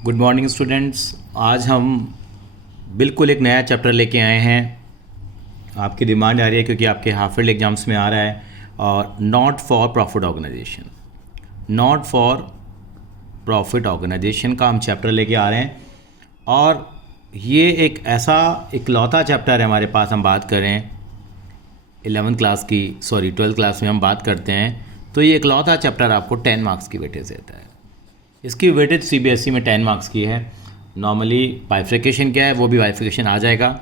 Good morning students. आज हम बिल्कुल एक नया चैप्टर लेके आए हैं। आपकी डिमांड आ रही है क्योंकि आपके हाफ ईयरली एग्जाम्स में आ रहा है। और नॉट फॉर प्रॉफिट ऑर्गेनाइजेशन का हम चैप्टर लेके आ रहे हैं। और ये एक ऐसा इकलौता चैप्टर है हमारे पास। हम बात करें 12th क्लास में हम बात करते हैं तो ये इकलौता चैप्टर आपको 10 मार्क्स की वेटेज देता है। इसकी वेटेज सीबीएसई में 10 मार्क्स की है। नॉर्मली बाइफिकेशन क्या है वो भी बाइफिकेशन आ जाएगा,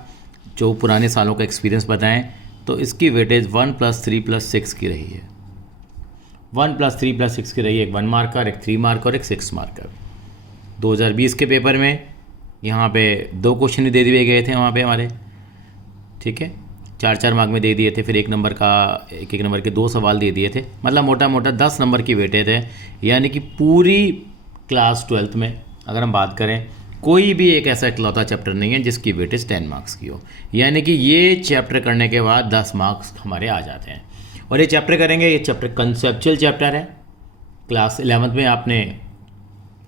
जो पुराने सालों का एक्सपीरियंस बताएं। तो इसकी वेटेज 1+3+6 की रही है। 1+3+6 की रही है। एक 1 मार्कर, एक 3 मार्कर और एक 6 मार्कर। 2020 के पेपर में यहाँ पे 2 क्वेश्चन भी दे दिए गए थे वहाँ पे हमारे, ठीक है। 4-4 मार्क में दे दिए थे। फिर एक नंबर के 2 सवाल दे दिए थे। मतलब मोटा मोटा 10 नंबर की वेटेज है। यानी कि पूरी क्लास 12th में अगर हम बात करें, कोई भी एक ऐसा इकलौता चैप्टर नहीं है जिसकी वेटेज 10 मार्क्स की हो। यानी कि ये चैप्टर करने के बाद 10 मार्क्स हमारे आ जाते हैं। और ये चैप्टर करेंगे, ये चैप्टर कंसेप्चुअल चैप्टर है। क्लास 11th में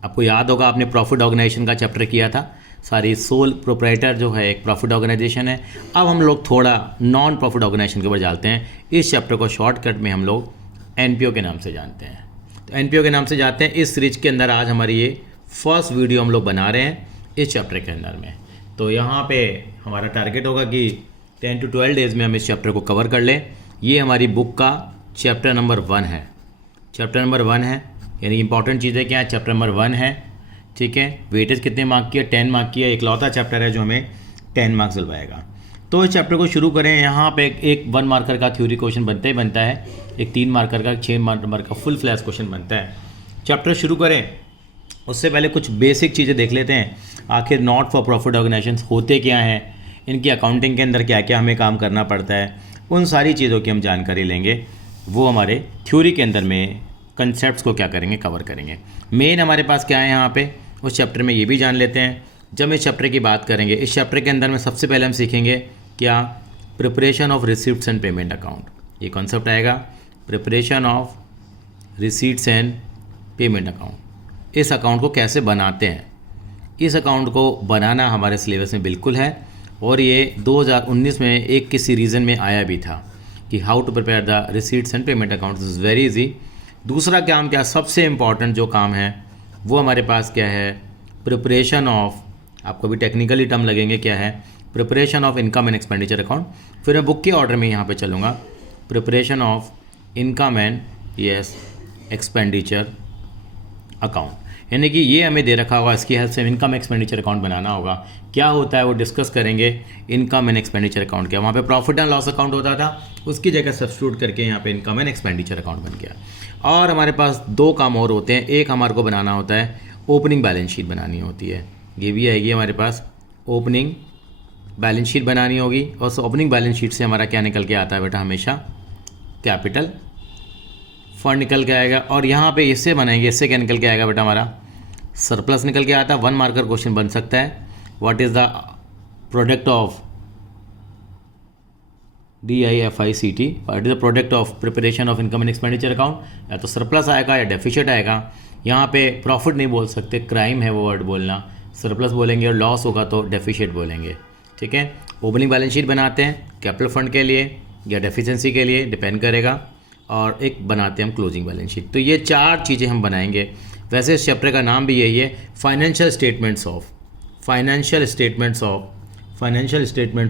आपको याद होगा, आपने प्रॉफिट ऑर्गेनाइजेशन का चैप्टर किया था। सारी सोल प्रोप्राइटर जो है एक प्रॉफिट ऑर्गेनाइजेशन है। अब हम लोग थोड़ा नॉन प्रॉफिट ऑर्गेनाइजेशन के ऊपर जाते हैं। इस चैप्टर को शॉर्टकट में हम लोग एनपीओ के नाम से जानते हैं। तो एनपीओ के नाम से जाते हैं। इस सीरीज के अंदर आज हमारी ये फर्स्ट वीडियो हम लोग बना रहे हैं इस चैप्टर के अंदर में। तो यहाँ पे हमारा टारगेट होगा कि 10 to 12 डेज़ में हम इस चैप्टर को कवर कर लें। ये हमारी बुक का चैप्टर नंबर 1 है। चैप्टर नंबर 1 है, यानी इंपॉर्टेंट चीज़ें क्या है, चैप्टर नंबर 1 है, ठीक है। वेटेज कितने मार्क की है? 10 मार्क की है। इकलौता चैप्टर है जो हमें 10 मार्क्स दिलवाएगा। तो इस चैप्टर को शुरू करें। यहाँ पे एक 1 मार्कर का थ्योरी क्वेश्चन बनता ही बनता है। एक 3 मार्कर का, 6 नंबर का फुल फ्लैश क्वेश्चन बनता है। चैप्टर शुरू करें उससे पहले कुछ बेसिक चीज़ें देख लेते हैं। आखिर नॉट फॉर प्रॉफिट ऑर्गेनाइजेशन होते क्या हैं, इनकी अकाउंटिंग के अंदर क्या क्या हमें काम करना पड़ता है, उन सारी चीज़ों की हम जानकारी लेंगे। वो हमारे थ्योरी के अंदर में कंसेप्ट्स को क्या करेंगे, कवर करेंगे। मेन हमारे पास क्या है यहाँ पे उस चैप्टर में, ये भी जान लेते हैं। जब इस चैप्टर की बात करेंगे, इस चैप्टर के अंदर में सबसे पहले हम सीखेंगे क्या, preparation of receipts and payment account. ये कॉन्सेप्ट आएगा, preparation of receipts and payment account. इस अकाउंट को कैसे बनाते हैं, इस अकाउंट को बनाना हमारे सिलेबस में बिल्कुल है। और ये 2019 में एक किसी रीज़न में आया भी था कि how to prepare the receipts and payment account. Is very easy. दूसरा काम क्या, सबसे इम्पॉर्टेंट जो काम है वो हमारे पास क्या है, प्रिपरेशन ऑफ, आपको भी टेक्निकली टर्म लगेंगे, क्या है, preparation of income and expenditure account. फिर मैं बुक के ऑर्डर में यहाँ पे चलूँगा। Preparation of income and expenditure account, यानी कि ये हमें दे रखा होगा, इसकी हेल्प से इनकम एक्सपेंडिचर अकाउंट बनाना होगा। क्या होता है वो डिस्कस करेंगे। इनकम एंड एक्सपेंडिचर अकाउंट क्या, वहाँ पे प्रॉफिट एंड लॉस अकाउंट होता था, उसकी जगह सब्स्टिट्यूट करके यहाँ पे इनकम एंड एक्सपेंडिचर अकाउंट बन गया। और हमारे पास 2 काम और होते हैं। एक हमारे को बनाना होता है, ओपनिंग बैलेंस शीट बनानी होती है। ये भी आएगी हमारे पास, ओपनिंग बैलेंस शीट बनानी होगी। और उस ओपनिंग बैलेंस शीट से हमारा क्या निकल के आता है बेटा, हमेशा कैपिटल फंड निकल के आएगा। और यहाँ पे इससे बनाएंगे, इससे क्या निकल के आएगा बेटा, हमारा सरप्लस निकल के आता है। 1 मार्कर क्वेश्चन बन सकता है, what is the product of DIFICT, what is the product of preparation of income and expenditure account. या तो सरप्लस आएगा या डेफिसिट आएगा। यहाँ पे प्रॉफिट नहीं बोल सकते, क्राइम है वो वर्ड बोलना। सरप्लस बोलेंगे और लॉस होगा तो डेफिसिट बोलेंगे, ठीक है। ओपनिंग बैलेंस शीट बनाते हैं कैपिटल फंड के लिए या डेफिशिएंसी के लिए, डिपेंड करेगा। और एक बनाते हैं हम क्लोजिंग बैलेंस शीट। तो ये 4 चीज़ें हम बनाएंगे। वैसे इस चैप्टर का नाम भी यही है, financial statements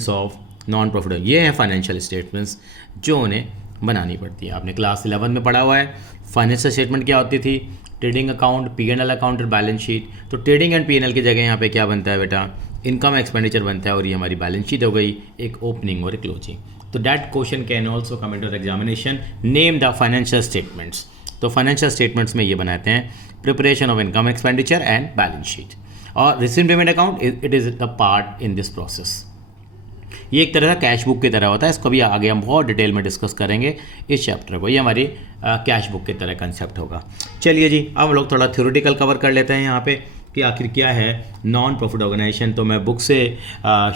of non profit. ये हैं फाइनेंशियल स्टेटमेंट्स जो उन्हें बनानी पड़ती है। आपने क्लास 11 में पढ़ा हुआ है। फाइनेंशियल स्टेटमेंट क्या होती थी, ट्रेडिंग अकाउंट, P&L अकाउंट और बैलेंस शीट। तो ट्रेडिंग एंड P&L की जगह यहाँ पे क्या बनता है बेटा, इनकम एक्सपेंडिचर बनता है। और ये हमारी बैलेंस शीट हो गई, एक ओपनिंग और एक क्लोजिंग। तो that question can also come into the examination, name the financial statements. तो फाइनेंशियल स्टेटमेंट्स में ये बनाते हैं, preparation of income expenditure and balance sheet. और received payment account, it is the part in this process. ये एक तरह का कैश बुक की तरह होता है। इसको भी आगे हम बहुत डिटेल में डिस्कस करेंगे इस चैप्टर को। ये हमारी कैश बुक की तरह कंसेप्ट होगा। चलिए जी, अब हम लोग थोड़ा थ्योरेटिकल कवर कर लेते हैं यहाँ पे कि आखिर क्या है नॉन प्रॉफिट ऑर्गेनाइजेशन। तो मैं बुक से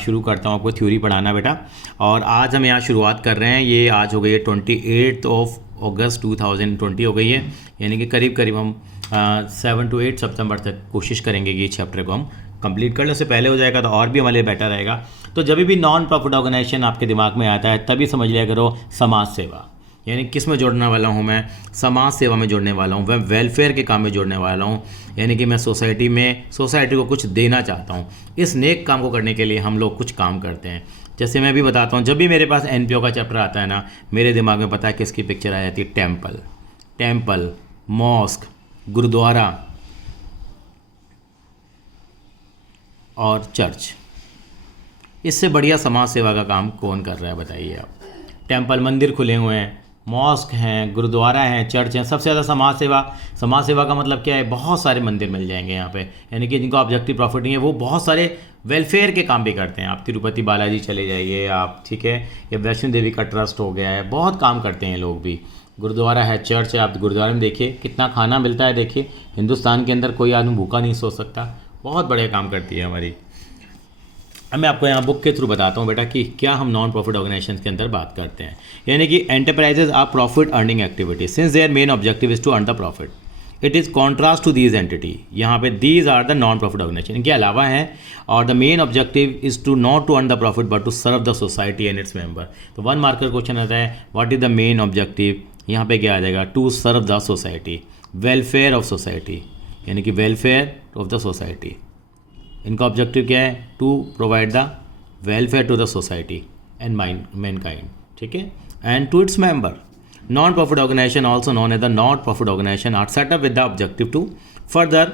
शुरू करता हूँ आपको थ्योरी पढ़ाना बेटा। और आज हम यहाँ शुरुआत कर रहे हैं। ये आज हो गई है 28 अगस्त 2020 हो गई है, यानी कि करीब करीब हम 7 to 8 सितंबर तक कोशिश करेंगे कि चैप्टर को हम कंप्लीट कर लें। उससे पहले हो जाएगा तो और भी हमारे लिए बेटर रहेगा। तो जब भी नॉन प्रॉफिट ऑर्गेनाइजेशन आपके दिमाग में आता है तभी समझ लिया करो समाज सेवा, यानी किस में जोड़ने वाला हूँ मैं, समाज सेवा में जोड़ने वाला हूँ, मैं वेलफेयर के काम में जोड़ने वाला हूँ, यानी कि मैं सोसाइटी को कुछ देना चाहता हूँ। इस नेक काम को करने के लिए हम लोग कुछ काम करते हैं। जैसे मैं भी बताता हूँ, जब भी मेरे पास एनपीओ का चैप्टर आता है ना, मेरे दिमाग में पता है किसकी पिक्चर आ जाती है, टेम्पल, मॉस्क, गुरुद्वारा और चर्च। इससे बढ़िया समाज सेवा का काम कौन कर रहा है बताइए आप। टेम्पल, मंदिर खुले हुए हैं, मॉस्क हैं, गुरुद्वारा हैं, चर्च हैं, सबसे ज़्यादा समाज सेवा का मतलब क्या है, बहुत सारे मंदिर मिल जाएंगे यहाँ पे, यानी कि जिनको ऑब्जेक्टिव प्रॉफिट नहीं है वो बहुत सारे वेलफेयर के काम भी करते हैं। आप तिरुपति बालाजी चले जाइए आप, ठीक है, या वैष्णो देवी का ट्रस्ट हो गया है, बहुत काम करते हैं लोग भी। गुरुद्वारा है, चर्च है, आप गुरुद्वारे में देखिए कितना खाना मिलता है। देखिए हिंदुस्तान के अंदर कोई आदमी भूखा नहीं सो सकता, बहुत बढ़िया काम करती है हमारी। अब मैं आपको यहाँ बुक के थ्रू बताता हूँ बेटा कि क्या हम नॉन प्रॉफिट ऑर्गेनाइजेशन के अंदर बात करते हैं। यानी कि enterprises are profit earning activity since their main objective is to earn the profit, it is contrast to these entity. यहाँ पे दीज आर द नॉन प्रॉफिट ऑर्गेनाइजेशन, इनके अलावा है, और the main objective is to not to earn the profit but to serve the society and its member. तो 1 मार्कर क्वेश्चन आता है, what is the main objective, यहाँ पे क्या आ जाएगा, to serve the society, welfare of society, यानी कि वेलफेयर ऑफ द सोसाइटी। इनका ऑब्जेक्टिव क्या है, to provide the welfare to the society and mankind, ठीक है, and to its member. Non profit organisation also non as the not profit organisation are set up with the objective to further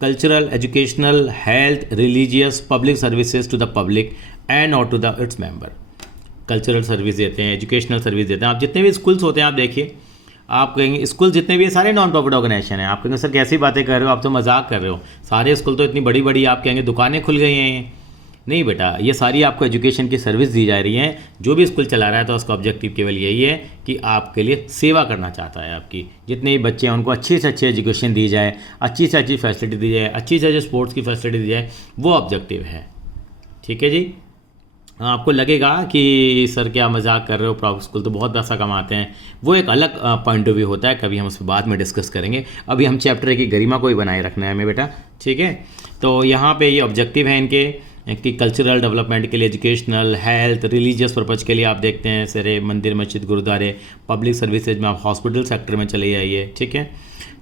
cultural, educational, health, religious, public services to the public and not to the its member. Cultural service देते हैं, educational service देते हैं। आप जितने भी schools होते हैं आप देखिए, आप कहेंगे स्कूल जितने भी सारे नॉन प्रॉफिट ऑर्गेनाइजेशन हैं। आप कहेंगे सर कैसी बातें कर रहे हो, आप तो मजाक कर रहे हो, सारे स्कूल तो इतनी बड़ी बड़ी, आप कहेंगे दुकानें खुल गई हैं। नहीं बेटा, ये सारी आपको एजुकेशन की सर्विस दी जा रही है। जो भी स्कूल चला रहा है तो उसका ऑब्जेक्टिव केवल यही है कि आपके लिए सेवा करना चाहता है। आपकी जितने भी बच्चे हैं उनको अच्छी से अच्छी एजुकेशन दी जाए, अच्छी से अच्छी फैसिलिटी दी जाए, अच्छी से अच्छी स्पोर्ट्स की फैसिलिटी दी जाए, वो ऑब्जेक्टिव है। ठीक है जी। आपको लगेगा कि सर क्या मजाक कर रहे हो, प्राइवेट स्कूल तो बहुत पैसा कमाते हैं, वो एक अलग पॉइंट ऑफ व्यू होता है, कभी हम उस पर बाद में डिस्कस करेंगे। अभी हम चैप्टर की गरिमा को ही बनाए रखना है हमें बेटा, ठीक है। तो यहाँ पे ये ऑब्जेक्टिव है इनके कि कल्चरल डेवलपमेंट के लिए, एजुकेशनल, हेल्थ, रिलीजियस पर्पज़ के लिए आप देखते हैं सारे मंदिर, मस्जिद, गुरुद्वारे, पब्लिक सर्विसेज में आप हॉस्पिटल सेक्टर में चले जाइए, ठीक है।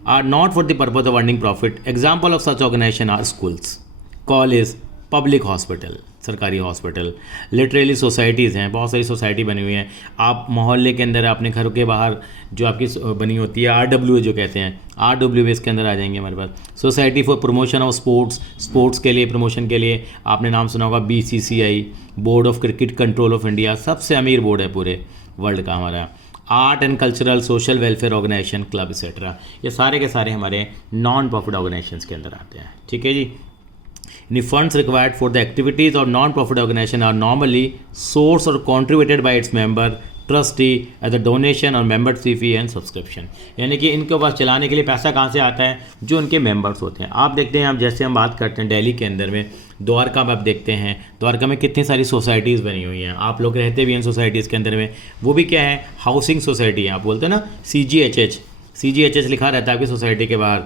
Are not for the purpose of earning profit. Example of such organisation are schools, college, public hospital, सरकारी हॉस्पिटल, लिटरली सोसाइटीज़ हैं, बहुत सारी सोसाइटी बनी हुई हैं। आप मोहल्ले के अंदर, अपने घरों के बाहर जो आपकी बनी होती है RWA जो कहते हैं, RWA इसके अंदर आ जाएंगे हमारे पास। Society for promotion of sports के लिए, प्रमोशन के लिए आपने नाम सुना होगा BCCI, board of cricket control of India, सबसे अमीर बोर्ड है पूरे वर्ल्ड का हमारा। Art and cultural, social welfare organisation, club etcetera, ये सारे के सारे हमारे नॉन प्रॉफिट ऑर्गेनाइजेशन के अंदर आते हैं, ठीक है जी। The funds required for the activities of non-profit organization are normally sourced or contributed by its member, trustee as a donation or membership fee and subscription। यानी कि इनके पास चलाने के लिए पैसा कहाँ से आता है, जो उनके मेंबर्स होते हैं। आप देखते हैं, हम जैसे हम बात करते हैं दिल्ली के अंदर में, द्वारका में आप देखते हैं, द्वारका में कितनी सारी सोसाइटीज़ बनी हुई हैं। आप लोग रहते भी हैं सोसाइटीज़ के अंदर में, वो भी क्या है, हाउसिंग सोसाइटी है। आप बोलते हैं ना CGHH लिखा रहता है आपकी सोसाइटी के बाहर,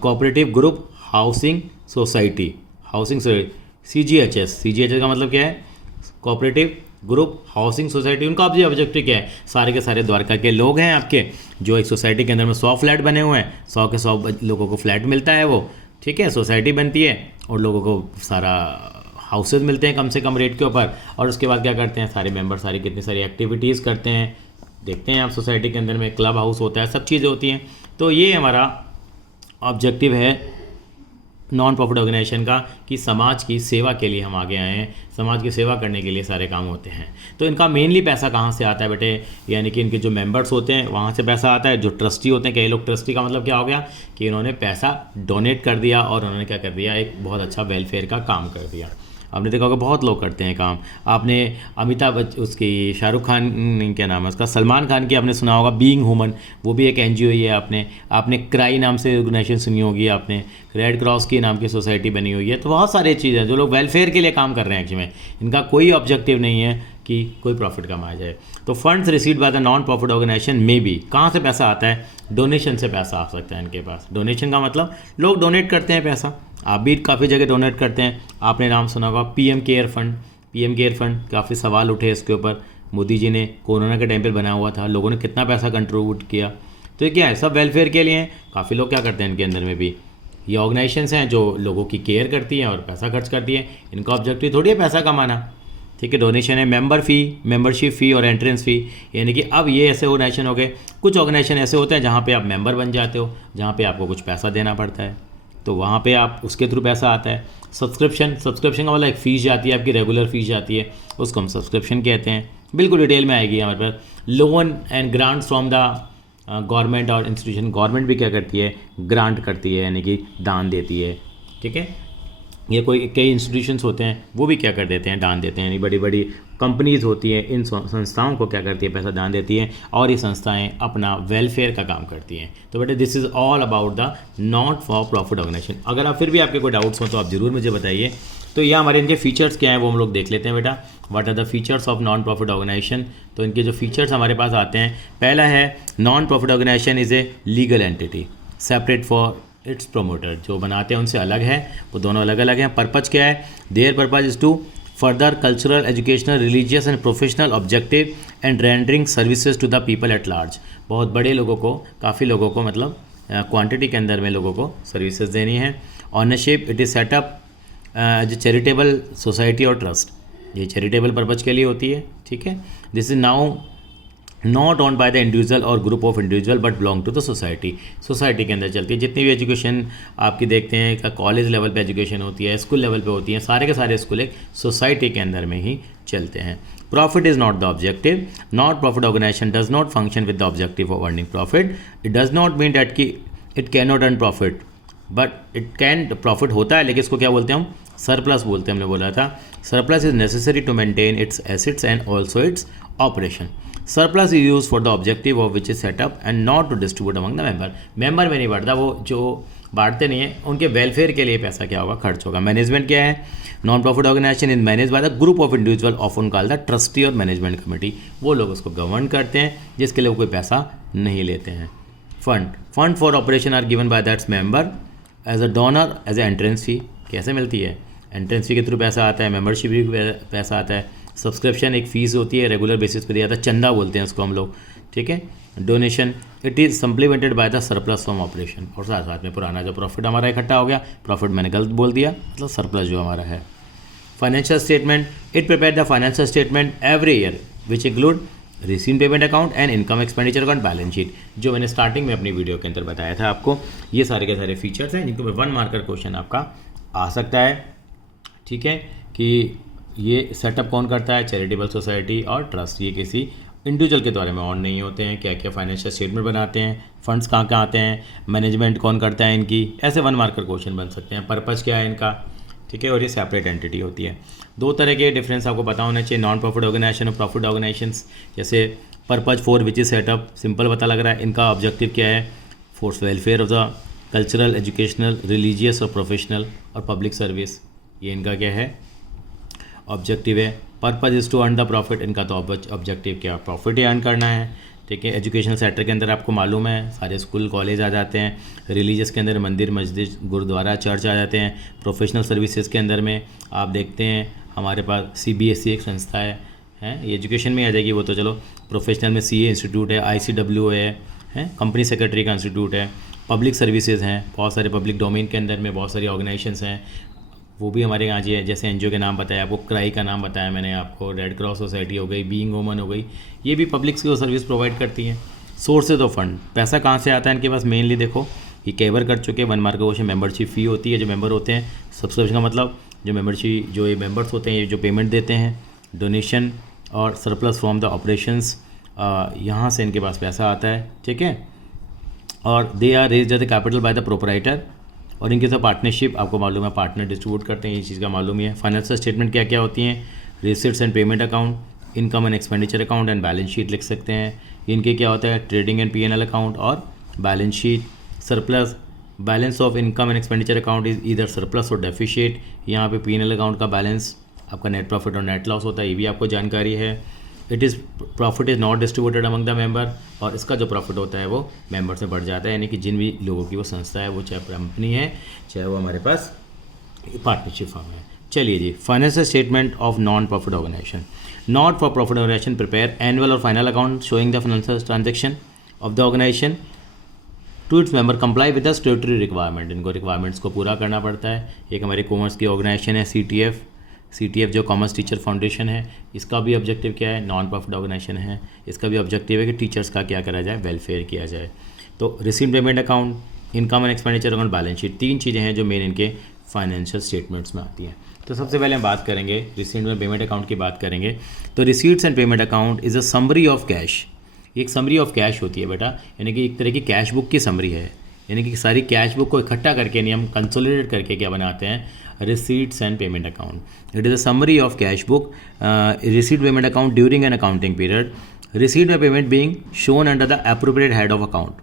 cooperative group housing society, CGHS का मतलब क्या है, कोऑपरेटिव ग्रुप हाउसिंग सोसाइटी। उनका ऑब्जेक्टिव क्या है, सारे के सारे द्वारका के लोग हैं आपके, जो एक सोसाइटी के अंदर में 100 फ्लैट बने हुए हैं, 100 के 100 लोगों को फ्लैट मिलता है वो, ठीक है, सोसाइटी बनती है और लोगों को सारा हाउसेज मिलते हैं कम से कम रेट के ऊपर। और उसके बाद क्या करते हैं, सारे मेंबर सारी कितनी सारी एक्टिविटीज़ करते हैं, देखते हैं आप सोसाइटी के अंदर में क्लब हाउस होता है, सब चीज़ें होती हैं। तो ये हमारा ऑब्जेक्टिव है नॉन प्रॉफिट ऑर्गेनाइजेशन का कि समाज की सेवा के लिए हम आगे आए हैं, समाज की सेवा करने के लिए सारे काम होते हैं। तो इनका मेनली पैसा कहाँ से आता है बेटे, यानी कि इनके जो मेंबर्स होते हैं वहाँ से पैसा आता है। जो ट्रस्टी होते हैं, कई लोग ट्रस्टी का मतलब क्या हो गया कि इन्होंने पैसा डोनेट कर दिया और उन्होंने क्या कर दिया, एक बहुत अच्छा वेलफेयर का काम कर दिया। आपने देखा होगा बहुत लोग करते हैं काम। आपने उसकी शाहरुख खान, क्या नाम है उसका, सलमान खान की आपने सुना होगा बीइंग ह्यूमन, वो भी एक एनजीओ ही है। आपने क्राई नाम से ऑर्गेनाइजेशन सुनी होगी, आपने रेड क्रॉस की नाम की सोसाइटी बनी हुई है। तो बहुत सारी चीज़ें हैं जो लोग वेलफेयर के लिए काम कर रहे हैं एक्चुअली में, इनका कोई ऑब्जेक्टिव नहीं है कि कोई प्रॉफिट कमाया जाए। तो funds received by the non profit organisation में भी कहाँ से पैसा आता है, डोनेशन से पैसा आ सकता है इनके पास। डोनेशन का मतलब लोग डोनेट करते हैं पैसा, आप भी काफ़ी जगह डोनेट करते हैं। आपने नाम सुना होगा PM care fund. PM care fund काफ़ी सवाल उठे इसके ऊपर, मोदी जी ने कोरोना के टाइम पर बनाया हुआ था, लोगों ने कितना पैसा कंट्रीब्यूट किया। तो ये क्या है, सब वेलफेयर के लिए हैं। काफ़ी लोग क्या करते हैं इनके अंदर में भी, ये ऑर्गेनाइजेशंस हैं जो लोगों की केयर करती हैं और पैसा खर्च करती हैं। इनका ऑब्जेक्टिव थोड़ी है पैसा कमाना, ठीक है। डोनेशन है, मेंबरशिप फ़ी और एंट्रेंस फ़ी, यानी कि अब ये ऐसे ऑर्गेनाइजेशन हो गए। कुछ ऑर्गेनाइजेशन ऐसे होते हैं जहाँ पे आप मेंबर बन जाते हो, जहाँ पे आपको कुछ पैसा देना पड़ता है, तो वहाँ पे आप उसके थ्रू पैसा आता है। सब्सक्रिप्शन का मतलब एक फ़ीस जाती है, आपकी रेगुलर फ़ीस जाती है, उसको हम सब्सक्रिप्शन कहते हैं। बिल्कुल डिटेल में आएगी हमारे पास। Loan and grants from the government और इंस्टीट्यूशन, गवर्नमेंट भी क्या करती है, ग्रांट करती है, यानी कि दान देती है, ठीक है। ये कई इंस्टीट्यूशंस होते हैं वो भी क्या कर देते हैं, दान देते हैं। यानी बड़ी बड़ी कंपनीज़ होती हैं, इन संस्थाओं को क्या करती है, पैसा दान देती हैं, और ये संस्थाएं अपना वेलफेयर का काम करती हैं। तो बेटा this is all about the not for profit organisation. अगर आप फिर भी आपके कोई डाउट्स हो तो आप ज़रूर मुझे बताइए। तो यह हमारे इनके फीचर्स क्या हैं वो हम लोग देख लेते हैं बेटा। What are the features of non profit organisation. तो इनके जो फीचर्स हमारे पास आते हैं, पहला है non profit organisation is a legal entity separate for its promoter. जो बनाते हैं उनसे अलग है, वो दोनों अलग अलग हैं। पर्पज़ क्या है, their purpose is to further cultural, educational, religious and professional objective and rendering services to the people at large. बहुत बड़े लोगों को, काफ़ी लोगों को, मतलब क्वांटिटी के अंदर में लोगों को सर्विसेज देनी है। Ownership, it is set up as a charitable society और ट्रस्ट, ये चैरिटेबल पर्पज़ के लिए होती है, ठीक है। This is now not owned by the individual और group of individual but belong to the society. Society के अंदर चलती है। जितनी भी एजुकेशन आपकी देखते हैं, कॉलेज लेवल पे एजुकेशन होती है, स्कूल लेवल पे होती है, सारे के सारे स्कूल एक सोसाइटी के अंदर में ही चलते हैं। Profit is not the objective. Not profit organisation does not function with the objective of earning profit. It does not mean that कि it can not earn profit, but it can, profit होता है लेकिन इसको क्या बोलते हैं हम, surplus बोलते हैं। हमने बोला था surplus is necessary to maintain its assets and also its operation. Surplus is use for the objective of which is set up and not to distribute among the member में नहीं बढ़ता, वो जो बांटते नहीं है, उनके वेलफेयर के लिए पैसा क्या होगा, खर्च होगा। मैनेजमेंट क्या है, non profit organisation is manage by the group of individual often called the trustee और मैनेजमेंट कमेटी। वो लोग उसको गवर्न करते हैं जिसके लिए वो कोई पैसा नहीं लेते हैं। Fund for operation are given by that's member as a donor as a entrance fee. कैसे मिलती है, एंट्रेंस फी के थ्रू पैसा आता है, मेंबरशिप भी पैसा आता है, सब्सक्रिप्शन एक फ़ीस होती है, रेगुलर बेसिस पे दिया जाता है, चंदा बोलते हैं उसको हम लोग, ठीक है। Donation, it is supplemented by the surplus from operation. और साथ साथ में पुराना जो प्रॉफिट हमारा इकट्ठा हो गया, प्रॉफिट मैंने गलत बोल दिया, मतलब सरप्लस जो हमारा है। Financial statement, it prepare the financial statement every year which include receive payment account and income expenditure account, balance sheet, जो मैंने स्टार्टिंग में अपनी वीडियो के अंदर बताया था आपको। ये सारे के सारे फीचर्स हैं जिनके ऊपर 1 मार्कर क्वेश्चन आपका आ सकता है, ठीक है। कि ये सेटअप कौन करता है, चैरिटेबल सोसाइटी और ट्रस्ट, ये किसी इंडिविजुअल के द्वारा में ऑन नहीं होते हैं। क्या क्या फाइनेंशियल स्टेटमेंट बनाते हैं, फंड्स कहाँ कहाँ आते हैं, मैनेजमेंट कौन करता है इनकी, ऐसे 1 मार्कर क्वेश्चन बन सकते हैं। पर्पज़ क्या है इनका, ठीक है, और ये सेपरेट एंटिटी होती है। 2 तरह के डिफरेंस आपको पता होना चाहिए, नॉन प्रॉफिट ऑर्गेनाइजेशन और प्रॉफिट ऑर्गेनाइजेशंस। जैसे purpose for which is set up, simple पता लग रहा है, इनका ऑब्जेक्टिव क्या है, for welfare of the cultural, educational, religious और प्रोफेशनल और पब्लिक सर्विस, ये इनका क्या है, ऑब्जेक्टिव है। Purpose is to earn the profit, इनका तो ऑब्जेक्टिव क्या, प्रॉफिट ही अर्न करना है, ठीक है। एजुकेशनल सेक्टर के अंदर आपको मालूम है सारे स्कूल कॉलेज आ जाते हैं। रिलीजियस के अंदर मंदिर, मस्जिद, गुरुद्वारा, चर्च आ जाते हैं। प्रोफेशनल सर्विसेज के अंदर में आप देखते हैं हमारे पास CBSE एक संस्था है, ये एजुकेशन में आ जाएगी वो तो चलो। प्रोफेशनल में CA इंस्टीट्यूट है, ICW है, कंपनी सेक्रेटरी का इंस्टीट्यूट है। पब्लिक सर्विसेज हैं, बहुत सारे पब्लिक डोमेन के अंदर में बहुत सारी ऑर्गेनाइजेशंस हैं, वो भी हमारे यहाँ जी है। जैसे NGO के नाम बताया आपको, क्राई का नाम बताया मैंने आपको, रेड क्रॉस सोसाइटी हो गई, बीइंग ह्यूमन हो गई, ये भी पब्लिक को सर्विस प्रोवाइड करती हैं। सोर्सेज ऑफ फंड, पैसा कहाँ से आता है इनके पास, मेनली देखो ये कवर कर चुके हैं। 1 मार्क क्वेश्चन, मेंबरशिप फ़ी होती है, जो मेंबर होते हैं। सब्सक्रिप्शन का मतलब जो मेंबरशिप, जो ये मेंबर्स होते हैं, ये जो पेमेंट देते हैं। डोनेशन और सरप्लस फ्रॉम द ऑपरेशंस, यहाँ से इनके पास पैसा आता है, ठीक है। और they are raised as the capital by the proprietor और इनके साथ पार्टनरशिप आपको मालूम है, पार्टनर डिस्ट्रीब्यूट करते हैं, ये चीज़ का मालूम ही है। फाइनेंशियल स्टेटमेंट क्या क्या होती हैं, receipts and payment account, income and expenditure account and balance sheet लिख सकते हैं। इनके क्या होता है, ट्रेडिंग एंड P&L अकाउंट और balance sheet. Surplus, balance of income and expenditure account is either surplus और डेफिशिएट। यहाँ पे P&L अकाउंट का बैलेंस आपका नेट प्रॉफिट और नेट लॉस होता है, ये भी आपको जानकारी है। Profit is not distributed among the member, और इसका जो प्रॉफिट होता है वो मेंबर से बढ़ जाता है, यानी कि जिन भी लोगों की वो संस्था है, वो चाहे कंपनी है चाहे वो हमारे पास पार्टनरशिप फर्म है। चलिए जी, financial statement of non profit organisation. Not for profit organisation prepare annual और final account showing the financial transaction of the organisation to its member comply with the statutory requirement. इनको requirements को पूरा करना पड़ता है। एक हमारे कॉमर्स की ऑर्गेनाइजेशन है CTF जो कॉमर्स टीचर फाउंडेशन है, इसका भी ऑब्जेक्टिव क्या है, नॉन प्रॉफिट ऑर्गेनाइजेशन है, इसका भी ऑब्जेक्टिव है कि टीचर्स का क्या करा जाए, वेलफेयर किया जाए। तो received payment account, income and expenditure account, balance sheet, 3 चीज़ें हैं जो मेन इनके फाइनेंशियल स्टेटमेंट्स में आती हैं। तो सबसे पहले हम बात करेंगे रिसीव्ड एंड पेमेंट अकाउंट की बात करेंगे। तो receipts and payment account is a summary of cash. एक समरी ऑफ कैश होती है बेटा, यानी कि एक तरह की कैश बुक की समरी है, यानी कि सारी कैश बुक को इकट्ठा करके नहीं, हम कंसोलिडेट करके क्या बनाते हैं, receipts and payment account. It is a summary of cash book, receipt payment account during an accounting period. Receipt and payment being shown under the appropriate head of account.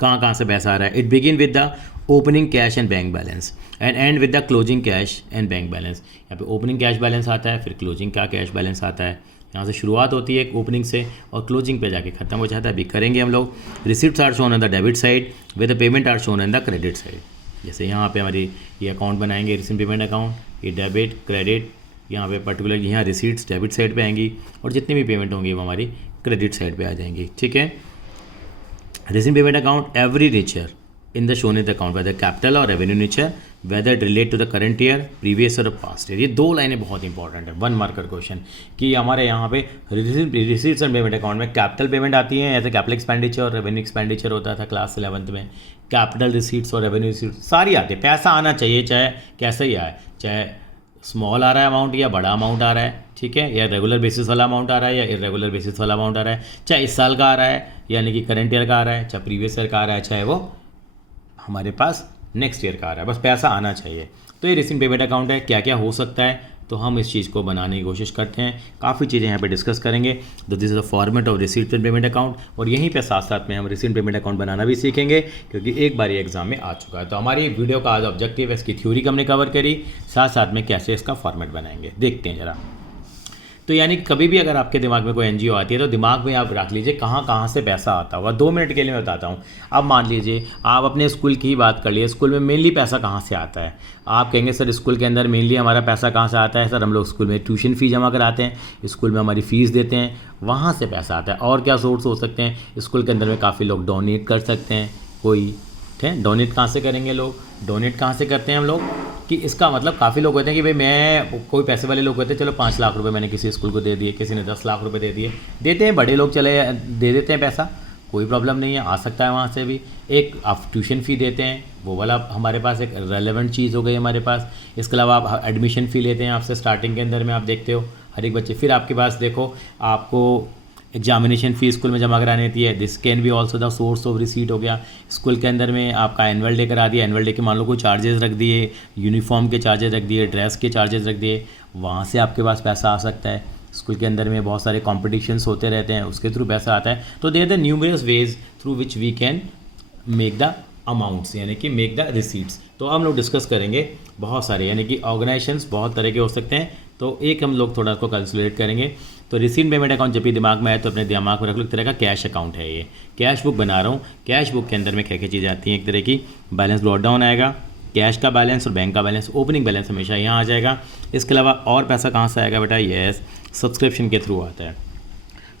कहाँ से पैसा आ रहा है. It begin with the opening cash and bank balance and end with the closing cash and bank balance. यहाँ पे opening cash balance आता है, फिर closing का cash balance आता है. यहाँ से शुरुआत होती है ओपनिंग से और क्लोजिंग पे जाके ख़त्म हो जाता है. अभी करेंगे हम लोग. Receipts are shown on the debit side with the payment are shown on the credit side. जैसे यहाँ पे हमारी ये अकाउंट बनाएंगे, रिसिप्ट पेमेंट अकाउंट, ये डेबिट क्रेडिट, यहाँ पे पर्टिकुलर यहाँ रिसीट्स डेबिट साइड पे आएंगी और जितनी भी पेमेंट होंगी वो हमारी क्रेडिट साइड पे आ जाएंगी. ठीक है. Receipt payment account every nature in the shown in the account whether capital or revenue nature, whether it relate to the current year, previous or past year. ये 2 लाइनें बहुत इंपॉर्टेंट है, 1 मार्कर क्वेश्चन, कि हमारे यहाँ पे रिसीट्स एंड पेमेंट अकाउंट में capital payment आती है, ऐसे कैपिटल एक्सपेंडिचर और रेवेन्यू एक्सपेंडिचर होता था क्लास 11th में. कैपिटल रिसीट्स और रेवेन्यू रिसीट्स सारी आती है. पैसा आना चाहिए चाहे कैसे ही आए, चाहे स्मॉल आ रहा है अमाउंट या बड़ा अमाउंट आ रहा है, ठीक है, या रेगुलर बेसिस वाला अमाउंट आ रहा है या इरेगुलर बेसिस वाला अमाउंट आ रहा है, चाहे इस साल का आ रहा है यानी कि करंट ईयर का आ रहा है, चाहे प्रीवियस ईयर का आ रहा है, चाहे वो हमारे पास नेक्स्ट ईयर का आ रहा है, बस पैसा आना चाहिए. तो ये रिसीट पेमेंट अकाउंट है. क्या क्या हो सकता है, तो हम इस चीज़ को बनाने की कोशिश करते हैं. काफ़ी चीज़ें यहाँ पे डिस्कस करेंगे. तो this is the format of receipt and payment account. और यहीं पे साथ साथ में हम रिसीट पेमेंट अकाउंट बनाना भी सीखेंगे, क्योंकि एक बार ये एग्जाम में आ चुका है. तो हमारी वीडियो का आज ऑब्जेक्टिव है, इसकी थ्योरी हमने कवर करी, साथ साथ में कैसे इसका फॉर्मेट बनाएंगे देखते हैं ज़रा. तो यानी कि कभी भी अगर आपके दिमाग में कोई एनजीओ आती है तो दिमाग में आप रख लीजिए कहाँ से पैसा आता होगा. 2 मिनट के लिए मैं बताता हूँ. अब मान लीजिए आप अपने स्कूल की ही बात कर लिए. स्कूल में मेनली पैसा कहाँ से आता है. आप कहेंगे सर स्कूल के अंदर मेनली हमारा पैसा कहाँ से आता है. सर हम लोग स्कूल में ट्यूशन फ़ी जमा कराते हैं, स्कूल में हमारी फ़ीस देते हैं, वहाँ से पैसा आता है. और क्या सोर्स हो सकते हैं. स्कूल के अंदर में काफ़ी लोग डोनेट कर सकते हैं. कोई ठीक, डोनेट कहाँ से करेंगे लोग, डोनेट कहाँ से करते हैं हम लोग, कि इसका मतलब काफ़ी लोग होते हैं कि भाई मैं, कोई पैसे वाले लोग होते हैं चलो 5 लाख रुपए मैंने किसी स्कूल को दे दिए, किसी ने 10 लाख रुपए दे दिए, देते हैं. बड़े लोग चले दे देते हैं पैसा, कोई प्रॉब्लम नहीं है, आ सकता है वहाँ से भी. एक आप ट्यूशन फ़ी देते हैं, वो वाला हमारे पास एक रेलेवेंट चीज़ हो गई हमारे पास. इसके अलावा आप एडमिशन फ़ी लेते हैं आपसे स्टार्टिंग के अंदर में, आप देखते हो हर एक बच्चे. फिर आपके पास देखो आपको एग्जामिनेशन फ़ी स्कूल में जमा करानी होती है. This can be also the source of receipt हो गया. स्कूल के अंदर में आपका एनुअल डे करा दिया, एनुअल डे के मान लो कोई चार्जेस रख दिए, यूनिफॉर्म के चार्जेस रख दिए, ड्रेस के चार्जेस रख दिए, वहाँ से आपके पास पैसा आ सकता है. स्कूल के अंदर में बहुत सारे कॉम्पिटिशन्स होते रहते हैं, उसके थ्रू पैसा आता है. तो there the numerous ways through which we can make the amounts, यानी कि मेक द रिसीट्स. तो हम लोग डिस्कस करेंगे बहुत सारे, यानी कि ऑर्गेनाइजेशंस बहुत तरह के हो सकते हैं. तो एक हम लोग थोड़ा इसको कैलकुलेट करेंगे. तो रिसीट पेमेंट अकाउंट जब भी दिमाग में आए तो अपने दिमाग में रख लो, एक तरह का कैश अकाउंट है ये. कैश बुक बना रहा हूँ. कैश बुक के अंदर में क्या क्या चीज़ें आती हैं, एक तरह की बैलेंस ब्रॉट डाउन आएगा, कैश का बैलेंस और बैंक का बैलेंस, ओपनिंग बैलेंस हमेशा यहाँ आ जाएगा. इसके अलावा और पैसा कहाँ से आएगा बेटा, यस सब्सक्रिप्शन के थ्रू आता है.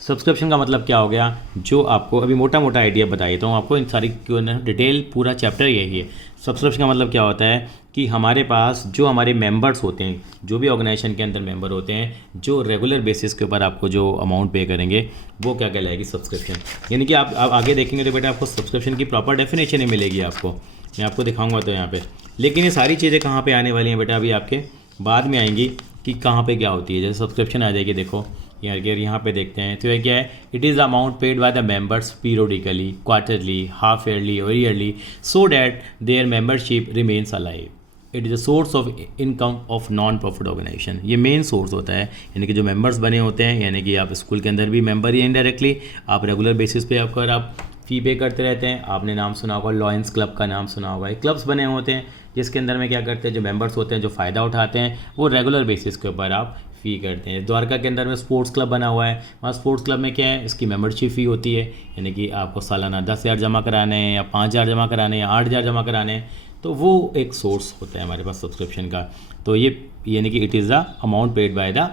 सब्सक्रिप्शन का मतलब क्या हो गया, जो आपको अभी मोटा मोटा आइडिया बता देता हूँ आपको, इन सारी डिटेल पूरा चैप्टर यही है. सब्सक्रिप्शन का मतलब क्या होता है कि हमारे पास जो हमारे मेंबर्स होते हैं, जो भी ऑर्गेनाइजेशन के अंदर मेंबर होते हैं, जो रेगुलर बेसिस के ऊपर आपको जो अमाउंट पे करेंगे, वो क्या कहलाएगी, सब्सक्रिप्शन. यानी कि आप आगे देखेंगे तो बेटा आपको सब्सक्रिप्शन की प्रॉपर डेफिनेशन ही मिलेगी आपको, मैं आपको दिखाऊंगा तो यहाँ पे. लेकिन ये सारी चीज़ें कहाँ पर आने वाली हैं बेटा, अभी आपके बाद में आएंगी कि कहाँ पर क्या होती है. जैसे सब्सक्रिप्शन आ जाएगी, देखो यहाँ पे देखते हैं तो ये क्या है, it is amount paid by the members periodically, quarterly, half yearly और yearly so that their membership remains alive. It is a source of income of non profit organisation. ये मेन सोर्स होता है, यानी कि जो मेंबर्स बने होते हैं, यानी कि आप स्कूल के अंदर भी मेंबर ही इनडायरेक्टली, आप रेगुलर बेसिस पे अगर आप फ़ी पे करते रहते हैं। आपने नाम सुना होगा, लॉयंस क्लब का नाम सुना होगा। ये क्लब्स बने होते हैं जिसके अंदर में क्या करते हैं, जो मेंबर्स होते हैं जो फ़ायदा उठाते हैं वो रेगुलर बेसिस के ऊपर आप फ़ी करते हैं। द्वारका के अंदर में स्पोर्ट्स क्लब बना हुआ है, वहाँ स्पोर्ट्स क्लब में क्या है, इसकी मेंबरशिप फ़ी होती है, यानी कि आपको सालाना 10,000 जमा कराने हैं या 5,000 जमा कराने हैं या 8,000 जमा कराने हैं, तो वो एक सोर्स होता है हमारे पास सब्सक्रिप्शन का। तो ये यानी कि it is the amount paid by the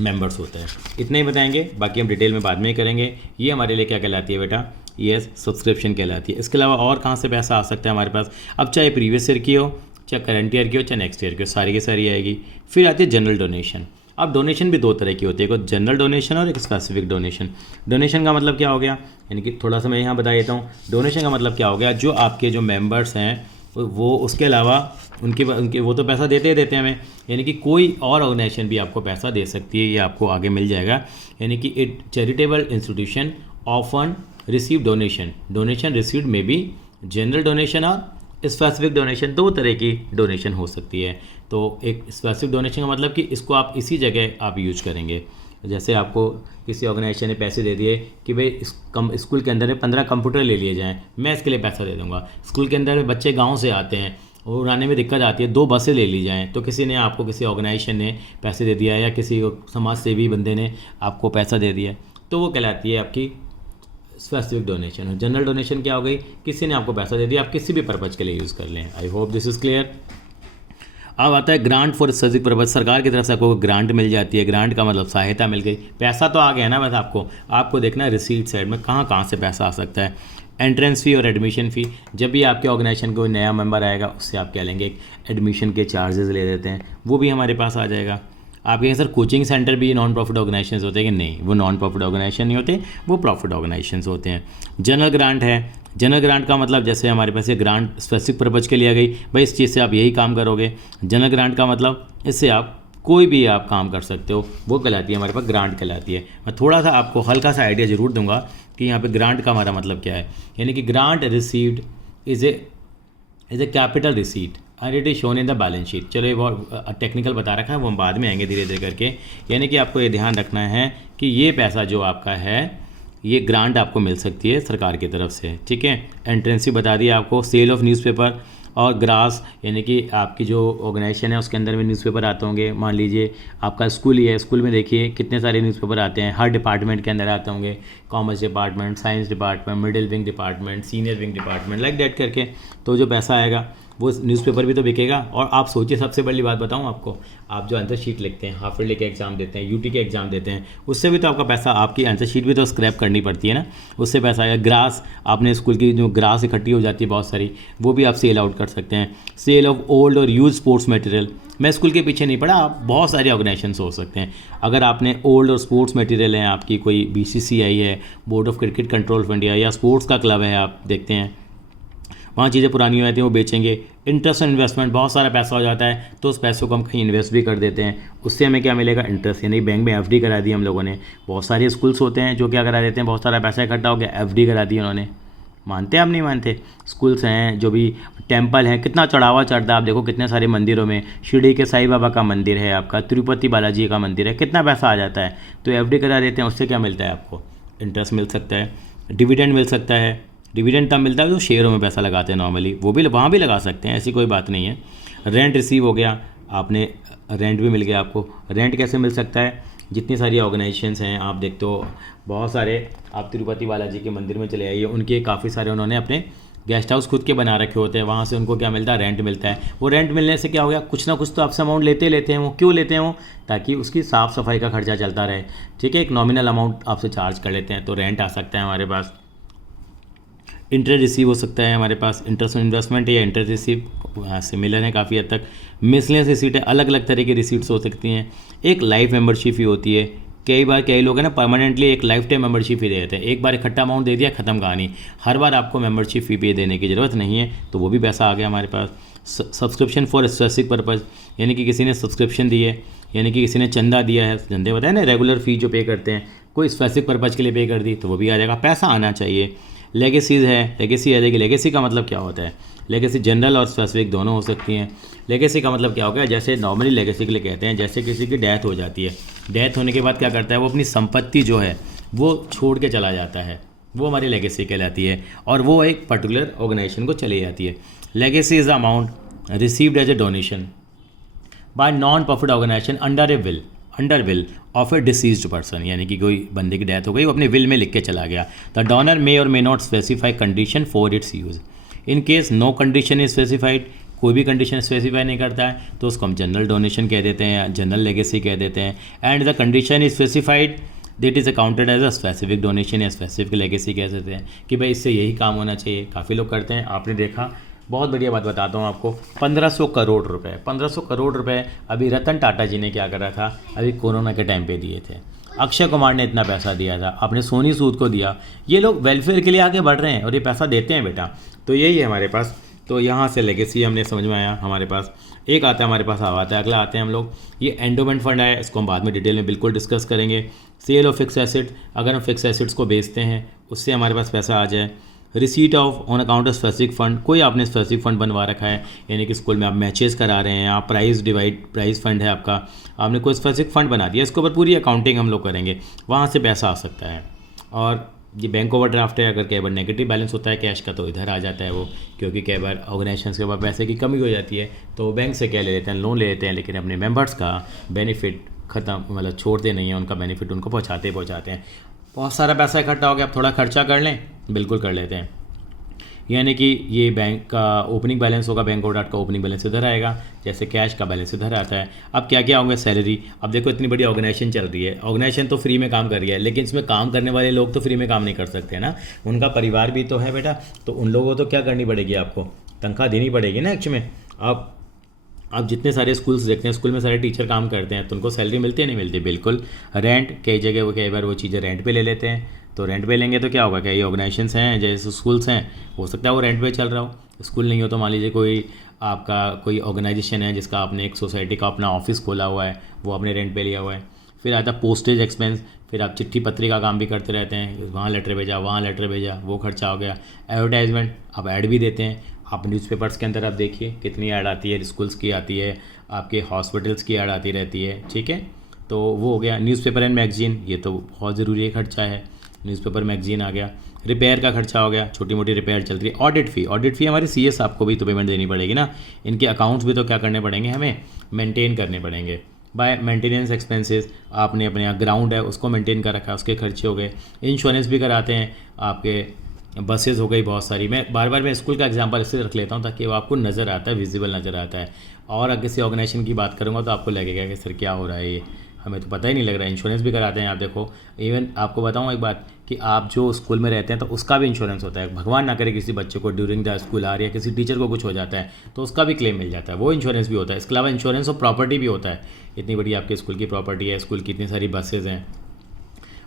members होता है। इतना ही बताएंगे, बाकी हम डिटेल में बाद में ही करेंगे। ये हमारे लिए क्या कहलाती है बेटा, ये सब्सक्रिप्शन कहलाती है। इसके अलावा और कहाँ से पैसा आ सकता है हमारे पास, अब चाहे प्रीवियस ईयर की हो, चाहे करंट ईयर की हो, चाहे नेक्स्ट ईयर की हो, सारी की सारी आएगी। फिर आती है जनरल डोनेशन। अब डोनेशन भी दो तरह की होती है, एक जनरल डोनेशन और एक स्पेसिफिक डोनेशन। डोनेशन का मतलब क्या हो गया, यानी कि थोड़ा सा मैं यहाँ बता देता हूँ। डोनेशन का मतलब क्या हो गया, जो आपके जो मेंबर्स हैं वो उसके अलावा उनके वो तो पैसा देते ही देते हैं हमें, यानी कि कोई और ऑर्गेनाइजेशन भी आपको पैसा दे सकती है, ये आपको आगे मिल जाएगा। यानी कि it charitable institution often receive donation, donation received में भी जनरल डोनेशन और स्पेसिफिक डोनेशन, दो तरह की डोनेशन हो सकती है। तो एक स्पेसिफिक डोनेशन का मतलब कि इसको आप इसी जगह आप यूज करेंगे। जैसे आपको किसी ऑर्गेनाइजेशन ने पैसे दे दिए कि भाई स्कूल के अंदर में 15 कंप्यूटर ले लिए जाएँ, मैं इसके लिए पैसा दे दूँगा। स्कूल के अंदर बच्चे गाँव से आते हैं और आने में दिक्कत आती है, 2 बसें ले ली जाएँ, तो किसी ने आपको, किसी ऑर्गेनाइजेशन ने पैसे दे दिया या किसी समाज सेवी बंदे ने आपको पैसा दे दिया, तो वो कहलाती है आपकी स्पेसिफिक डोनेशन। जनरल डोनेशन क्या हो गई, किसी ने आपको पैसा दे दिया, आप किसी भी पर्पज़ के लिए यूज़ कर लें। आई होप दिस इज़ क्लियर। अब आता है ग्रांट फॉर स्पेसिफिक पर्पज। सरकार की तरफ से आपको ग्रांट मिल जाती है। ग्रांट का मतलब सहायता मिल गई, पैसा तो आ गया ना, बस आपको देखना है रिसीट साइड में कहाँ से पैसा आ सकता है। एंट्रेंस फ़ी और एडमिशन फ़ी, जब भी आपके ऑर्गेनाइजेशन कोई नया मेंबर आएगा उससे आप क्या लेंगे, एडमिशन के चार्जेस ले देते हैं, वो भी हमारे पास आ जाएगा। आप कहेंगे सर कोचिंग सेंटर भी नॉन प्रॉफिट ऑर्गेनाइजेशंस होते हैं कि नहीं, वो नॉन प्रॉफिट ऑर्गेनाइजेशन नहीं होते, वो प्रॉफिट ऑर्गेनाइजेशंस होते हैं। जनरल ग्रांट है, जनरल ग्रांट का मतलब जैसे हमारे पास ये ग्रांट स्पेसिफिक पर्पज़ के लिए आ गई, भाई इस चीज़ से आप यही काम करोगे। जनरल ग्रांट का मतलब इससे आप कोई भी आप काम कर सकते हो, वो कहलाती है हमारे पास ग्रांट कहलाती है। मैं थोड़ा सा आपको हल्का सा आइडिया ज़रूर दूंगा कि यहाँ पे ग्रांट का हमारा मतलब क्या है। यानी कि grant received is a capital receipt and it is shown in the balance sheet. चलो ये बहुत टेक्निकल बता रखा है, वो हम बाद में आएंगे धीरे धीरे करके। यानी कि आपको ये ध्यान रखना है कि ये पैसा जो आपका है, ये ग्रांट आपको मिल सकती है सरकार की तरफ से, ठीक है। एंट्रेंस फी बता दिया आपको, सेल ऑफ न्यूज़पेपर और ग्रास, यानी कि आपकी जो ऑर्गेनाइजेशन है उसके अंदर में न्यूज़पेपर आते होंगे। मान लीजिए आपका स्कूल ही है, स्कूल में देखिए कितने सारे न्यूज़पेपर आते हैं, हर डिपार्टमेंट के अंदर आते होंगे, commerce department, science department, middle wing department, senior wing department, like that करके। तो जो पैसा आएगा वो न्यूज़पेपर भी तो बिकेगा। और आप सोचिए, सबसे बड़ी बात बताऊं आपको, आप जो आंसर शीट लिखते हैं, हाफ ईयरली के एग्ज़ाम देते हैं, यूटी के एग्ज़ाम देते हैं, उससे भी तो आपका पैसा, आपकी आंसर शीट भी तो स्क्रैप करनी पड़ती है ना, उससे पैसा आएगा। ग्रास, आपने स्कूल की जो ग्रास इकट्ठी हो जाती है बहुत सारी, वो भी आप सेल आउट कर सकते हैं। सेल ऑफ ओल्ड और यूज स्पोर्ट्स मटेरियल, मैं स्कूल के पीछे नहीं पड़ा, आप बहुत सारे ऑर्गेनाइजेशन हो सकते हैं। अगर आपने ओल्ड और स्पोर्ट्स मटेरियल हैं, आपकी कोई BCCI है, board of cricket control of India, या स्पोर्ट्स का क्लब है, आप देखते हैं वहाँ चीज़ें पुरानी हो जाती हैं, वो बेचेंगे। इंटरेस्ट ऑन इन्वेस्टमेंट, बहुत सारा पैसा हो जाता है तो उस पैसों को हम कहीं इन्वेस्ट भी कर देते हैं, उससे हमें क्या मिलेगा, इंटरेस्ट। यानी बैंक में FD करा दी हम लोगों ने। बहुत सारे स्कूल्स होते हैं जो क्या करा देते हैं, बहुत सारा पैसा इकट्ठा हो गया, FD करा दी उन्होंने। मानते हैं आप, नहीं मानते? स्कूल्स हैं, जो भी टेम्पल है, कितना चढ़ावा चढ़ता है, आप देखो कितने सारे मंदिरों में, शिरडी के साईं बाबा का मंदिर है, आपका तिरुपति बालाजी का मंदिर है, कितना पैसा आ जाता है। तो FD करा देते हैं, उससे क्या मिलता है आपको, इंटरेस्ट मिल सकता है, डिविडेंड मिल सकता है। डिविडेंड तब मिलता है जो शेयरों में पैसा लगाते हैं नॉर्मली, वो भी वहाँ भी लगा सकते हैं, ऐसी कोई बात नहीं है। रेंट रिसीव हो गया, आपने रेंट भी मिल गया आपको। रेंट कैसे मिल सकता है, जितनी सारी ऑर्गेनाइजेशंस हैं आप देखते हो, बहुत सारे, आप तिरुपति बालाजी के मंदिर में चले आइए, उनके काफ़ी सारे उन्होंने अपने गेस्ट हाउस खुद के बना रखे होते हैं, वहाँ से उनको क्या मिलता है, रेंट मिलता है। वो रेंट मिलने से क्या हो गया, कुछ ना कुछ तो आपसे अमाउंट लेते हैं वो। क्यों लेते हैं वो, ताकि उसकी साफ़ सफाई का खर्चा चलता रहे, ठीक है। एक नॉमिनल अमाउंट आपसे चार्ज कर लेते हैं, तो रेंट आ सकता है हमारे पास। इंटरेस्ट रिसीव हो सकता है हमारे पास, इंटरेस्ट ऑन इन्वेस्टमेंट या इंटरेस्ट रिसीव सिमिलर है काफ़ी हद तक। मिसलेनियस रिसीट है, अलग अलग तरह की रिसीट्स हो सकती हैं। एक लाइफ मेंबरशिप ही होती है, कई बार कई लोग हैं ना परमानेंटली एक लाइफ टाइम मेंबरशिप ही दे देते हैं, एक बार इकट्ठा अमाउंट दे दिया, खत्म कहानी। हर बार आपको मेंबरशिप फ़ी पे देने की ज़रूरत नहीं है, तो वो भी पैसा आ गया हमारे पास। सब्सक्रिप्शन फॉर स्पेसिफिक पर्पज़, यानी कि किसी ने सब्सक्रिप्शन दी है, यानी कि किसी ने चंदा दिया है, चंदे बताए ना, रेगुलर फ़ी जो पे करते हैं, कोई स्पेसिफिक पर्पज़ के लिए पे कर दी तो वो भी आ जाएगा, पैसा आना चाहिए। लेगेसीज़ है, लेगेसी आ जाएगी। लेगेसी का मतलब क्या होता है? लेगेसी जनरल और स्पेसिफिक दोनों हो सकती हैं। लेगेसी का मतलब क्या हो गया? जैसे नॉर्मली लेगेसी के लिए कहते हैं, जैसे किसी की डेथ हो जाती है, डेथ होने के बाद क्या करता है वो अपनी संपत्ति जो है वो छोड़ के चला जाता है, वो हमारी लेगेसी कहलाती है, और वो एक पर्टिकुलर ऑर्गेनाइजेशन को चली जाती है। Legacy is the amount received as a donation by non profit organisation under will of a deceased person, यानी कि कोई बंदे की डेथ हो गई, वो अपने विल में लिख के चला गया। द डोनर मे और may not specify condition for its use. In case no condition is specified, कोई भी कंडीशन स्पेसिफाई नहीं करता है तो उसको हम जनरल डोनेशन कह देते हैं या जनरल लेगेसी कह देते हैं। And the condition is specified that is accounted as a specific donation या स्पेसिफिक लेगेसी कह सकते हैं कि भाई इससे यही काम होना चाहिए। काफ़ी लोग करते हैं, आपने देखा। बहुत बढ़िया बात बताता हूँ आपको, 1500 करोड़ रुपए, 1500 करोड़ रुपए अभी रतन टाटा जी ने क्या करा था, अभी कोरोना के टाइम पे दिए थे। अक्षय कुमार ने इतना पैसा दिया था, आपने सोनी सूद को दिया। ये लोग वेलफेयर के लिए आगे बढ़ रहे हैं और ये पैसा देते हैं बेटा। तो यही है हमारे पास। तो यहाँ से लेगेसी हमने समझ में आया। हमारे पास एक आता है, हमारे पास आता है, अगला आते हैं हम लोग, ये एंडोमेंट फंड है, इसको हम बाद में डिटेल में बिल्कुल डिस्कस करेंगे। सेल ऑफ फिक्स एसेट, अगर हम फिक्स एसेट्स को बेचते हैं उससे हमारे पास पैसा आ जाए। Receipt of on account of specific fund, कोई आपने स्पेसिफिक फंड बनवा रखा है, यानी कि स्कूल में आप मैचेस करा रहे हैं, आप प्राइज़ फंड है आपका, आपने कोई स्पेसिफिक फंड बना दिया, इसके ऊपर पूरी अकाउंटिंग हम लोग करेंगे, वहाँ से पैसा आ सकता है। और ये बैंक ओवरड्राफ्ट है, अगर कई बार नेगेटिव बैलेंस होता है कैश का तो इधर आ जाता है वो, क्योंकि कई बार ऑर्गेनाइजेशन के पास पैसे की कमी हो जाती है तो बैंक से क्या ले लेते हैं, लोन ले लेते हैं, लेकिन अपने मेंबर्स का बेनिफिट ख़त्म, मतलब छोड़ते नहीं हैं, उनका बेनिफिट उनको पहुँचाते हैं। बहुत सारा पैसा इकट्ठा हो गया, अब थोड़ा खर्चा कर लें, बिल्कुल कर लेते हैं। यानी कि ये बैंक का ओपनिंग बैलेंस होगा, बैंक ओवरड्राफ्ट का ओपनिंग बैलेंस इधर आएगा, जैसे कैश का बैलेंस इधर आता है। अब क्या क्या होंगे? सैलरी। अब देखो इतनी बड़ी ऑर्गेनाइजेशन चल रही है, ऑर्गेनाइजेशन तो फ्री में काम कर रही है, लेकिन इसमें काम करने वाले लोग तो फ्री में काम नहीं कर सकते ना, उनका परिवार भी तो है बेटा, तो उन लोगों को तो क्या करनी पड़ेगी, आपको तनख्वाह देनी पड़ेगी ना एक्चुअली में। आप जितने सारे स्कूल्स देखते हैं, स्कूल में सारे टीचर काम करते हैं तो उनको सैलरी मिलती है नहीं मिलती? बिल्कुल। रेंट, कई जगह वो कई बार वो चीज़ें रेंट पे ले लेते हैं, तो रेंट पे लेंगे तो क्या होगा, कई ऑर्गेनाइजेशंस हैं जैसे स्कूल्स हैं, हो सकता है वो रेंट पे चल रहा हो। स्कूल नहीं हो तो मान लीजिए कोई ऑर्गेनाइजेशन है जिसका आपने एक सोसाइटी का अपना ऑफिस खोला हुआ है, वो आपने रेंट पे लिया हुआ है। फिर आता है पोस्टेज एक्सपेंस, फिर आप चिट्ठी पत्री का काम भी करते रहते हैं, वहाँ लेटर भेजा, वहाँ लेटर भेजा, वो खर्चा हो गया। एडवर्टाइजमेंट, आप ऐड भी देते हैं, आप न्यूज़पेपर्स के अंदर आप देखिए कितनी ऐड आती है, स्कूल्स की आती है, आपके हॉस्पिटल्स की ऐड आती रहती है, ठीक है। तो वो हो गया। न्यूज़पेपर एंड मैगजीन, ये तो बहुत ज़रूरी है, खर्चा है, न्यूज़पेपर मैगजीन आ गया। रिपेयर का खर्चा हो गया, छोटी मोटी रिपेयर चल रही है। ऑडिट फ़ी हमारी CS आपको भी तो पेमेंट देनी पड़ेगी ना, इनके अकाउंट्स भी तो क्या करने पड़ेंगे, हमें मेंटेन करने पड़ेंगे। बाय मेंटेनेंस एक्सपेंसेस, आपने अपने यहाँ ग्राउंड है उसको मेंटेन कर रखा है, उसके खर्चे हो गए। इंश्योरेंस भी कराते हैं, आपके बसेस हो गई बहुत सारी। मैं बार स्कूल का एग्जांपल इससे रख लेता हूँ ताकि वो आपको नज़र आता है, विजिबल नज़र आता है। और अगर किसी ऑर्गेनाइजेशन की बात करूँगा तो आपको लगेगा कि सर क्या हो रहा है, ये हमें तो पता ही नहीं लग रहा है। इंश्योरेंस भी कराते हैं, आप देखो। इवन आपको बताऊँ एक बात कि आप जो स्कूल में रहते हैं तो उसका भी इंश्योरेंस होता है। भगवान ना करे किसी बच्चे को ड्यूरिंग द स्कूल आर या किसी टीचर को कुछ हो जाता है तो उसका भी क्लेम मिल जाता है, वो इंश्योरेंस भी होता है। इसके अलावा इंश्योरेंस ऑफ प्रॉपर्टी भी होता है, इतनी बड़ी आपके स्कूल की प्रॉपर्टी है, स्कूल की इतनी सारी बसेज हैं।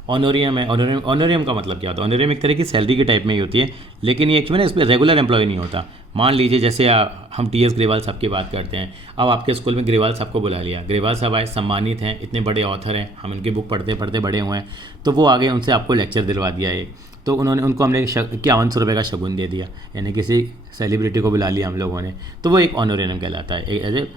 ऑनोरियम है, ऑनोरियम का मतलब क्या होता है? ऑनोरियम एक तरह की सैलरी के टाइप में ही होती है, लेकिन ये एक्चुअली ना इसमें रेगुलर एम्प्लॉय नहीं होता। मान लीजिए जैसे हम TS ग्रेवाल साहब की बात करते हैं, अब आपके स्कूल में ग्रेवाल साहब को बुला लिया, ग्रेवाल साहब आए, सम्मानित हैं, इतने बड़े ऑथर हैं, हम उनकी बुक पढ़ते पढ़ते बड़े हुए हैं, तो वो आगे उनसे आपको लेक्चर दिलवा दिया एक, तो उनको हमने 5100 रुपये का शगुन दे दिया, यानी किसी सेलिब्रिटी को बुला लिया हम लोगों ने, तो वो एक ऑनोरियम कहलाता है, एज ए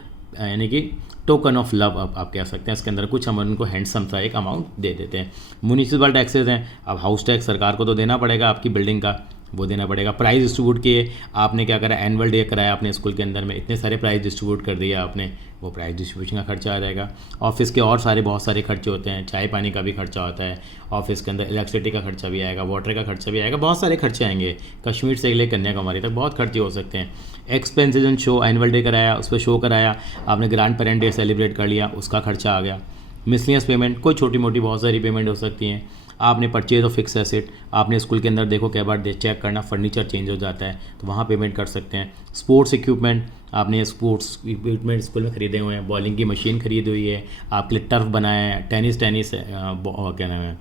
यानी कि टोकन ऑफ लव आप कह सकते हैं। इसके अंदर कुछ हम उनको हैंडसम सा एक अमाउंट दे देते हैं। म्यूनिसिपल टैक्सेस हैं, अब हाउस टैक्स सरकार को तो देना पड़ेगा, आपकी बिल्डिंग का वो देना पड़ेगा। प्राइज़ डिस्ट्रीब्यूट किए आपने, क्या करा, एनुअल डे कराया अपने स्कूल के अंदर में, इतने सारे प्राइज़ डिस्ट्रीब्यूट कर दिया आपने, वो प्राइज़ डिस्ट्रीब्यूशन का खर्चा आ जाएगा। ऑफिस के और बहुत सारे खर्चे होते हैं, चाय पानी का भी खर्चा होता है ऑफिस के अंदर, इलेक्ट्रिसिटी का खर्चा भी आएगा, वाटर का खर्चा भी आएगा, बहुत सारे खर्चे आएंगे। कश्मीर से ले कन्याकुमारी तक बहुत खर्चे हो सकते हैं। एक्सपेंसेस इन शो, एनुअल डे कराया, उस पर शो कराया आपने, ग्रैंड पेरेंट डे सेलिब्रेट कर लिया, उसका खर्चा आ गया। मिसलिनियस पेमेंट, कोई छोटी मोटी बहुत सारी पेमेंट हो सकती हैं। आपने परचेज ऑफ फिक्स एसेट, आपने स्कूल के अंदर देखो कई बार चेक करना, फर्नीचर चेंज हो जाता है तो वहाँ पेमेंट कर सकते हैं। स्पोर्ट्स इक्विपमेंट, आपने स्पोर्ट्स इक्विपमेंट स्कूल में खरीदे हुए हैं, बॉलिंग की मशीन खरीदी हुई है, आपके लिए टर्फ बनाया है, टेनिस क्या नाम है,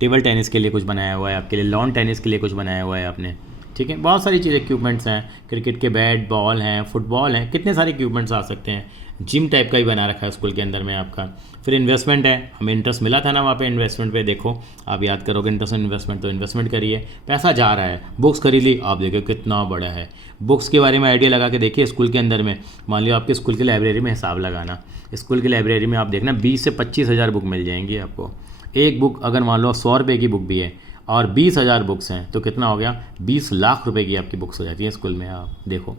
टेबल टेनिस के लिए कुछ बनाया हुआ है, आपके लिए लॉन टेनिस के लिए कुछ बनाया हुआ है आपने, ठीक है। बहुत सारी चीज़ें इक्विपमेंट्स हैं, क्रिकेट के बैट बॉल हैं, फुटबॉल हैं, कितने सारे इक्विपमेंट्स आ सकते हैं। जिम टाइप का ही बना रखा है स्कूल के अंदर में आपका। फिर इन्वेस्टमेंट है, हमें इंटरेस्ट मिला था ना वहाँ पे इन्वेस्टमेंट पे, देखो आप याद करोगे इंटरेस्ट इन्वेस्टमेंट, तो इन्वेस्टमेंट करिए, पैसा जा रहा है। बुक्स खरीद ली, आप देखो कितना बड़ा है। बुक्स के बारे में आइडिया लगा के देखिए स्कूल के अंदर में, मान लियो आपके स्कूल की लाइब्रेरी में हिसाब लगाना, स्कूल की लाइब्रेरी में आप देखना 20 से 25 हज़ार बुक मिल जाएंगी आपको। एक बुक अगर मान लो 100 रुपये की बुक भी है और 20,000 बुक्स हैं तो कितना हो गया, 20 लाख रुपए की आपकी बुक्स हो जाती हैं स्कूल में। आप देखो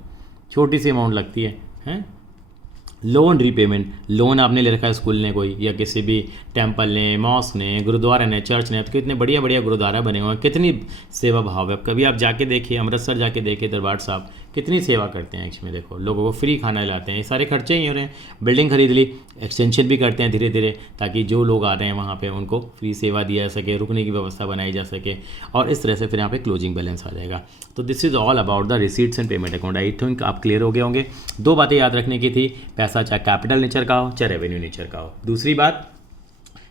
छोटी सी अमाउंट लगती है, हैं। लोन रीपेमेंट, लोन आपने ले रखा है स्कूल ने कोई, या किसी भी टेम्पल ने, मॉस्क ने, गुरुद्वारा ने, चर्च ने, तो कितने बढ़िया बढ़िया गुरुद्वारा बने हुए हैं, कितनी सेवा भाव है। कभी आप जाके देखिए, अमृतसर जाके देखिए दरबार साहब कितनी सेवा करते हैं एक्चुअली। देखो लोगों को फ्री खाना लाते हैं, ये सारे खर्चे ही हो रहे हैं। बिल्डिंग खरीद ली, एक्सटेंशन भी करते हैं धीरे धीरे, ताकि जो लोग आ रहे हैं वहाँ पे उनको फ्री सेवा दिया जा सके, रुकने की व्यवस्था बनाई जा सके, और इस तरह से फिर यहाँ पे क्लोजिंग बैलेंस आ जाएगा। तो this is all about the receipts and payment account. I think आप क्लियर हो गए होंगे। दो बातें याद रखने की थी, पैसा चाहे कैपिटल नेचर का हो चाहे रेवेन्यू नेचर का हो। दूसरी बात,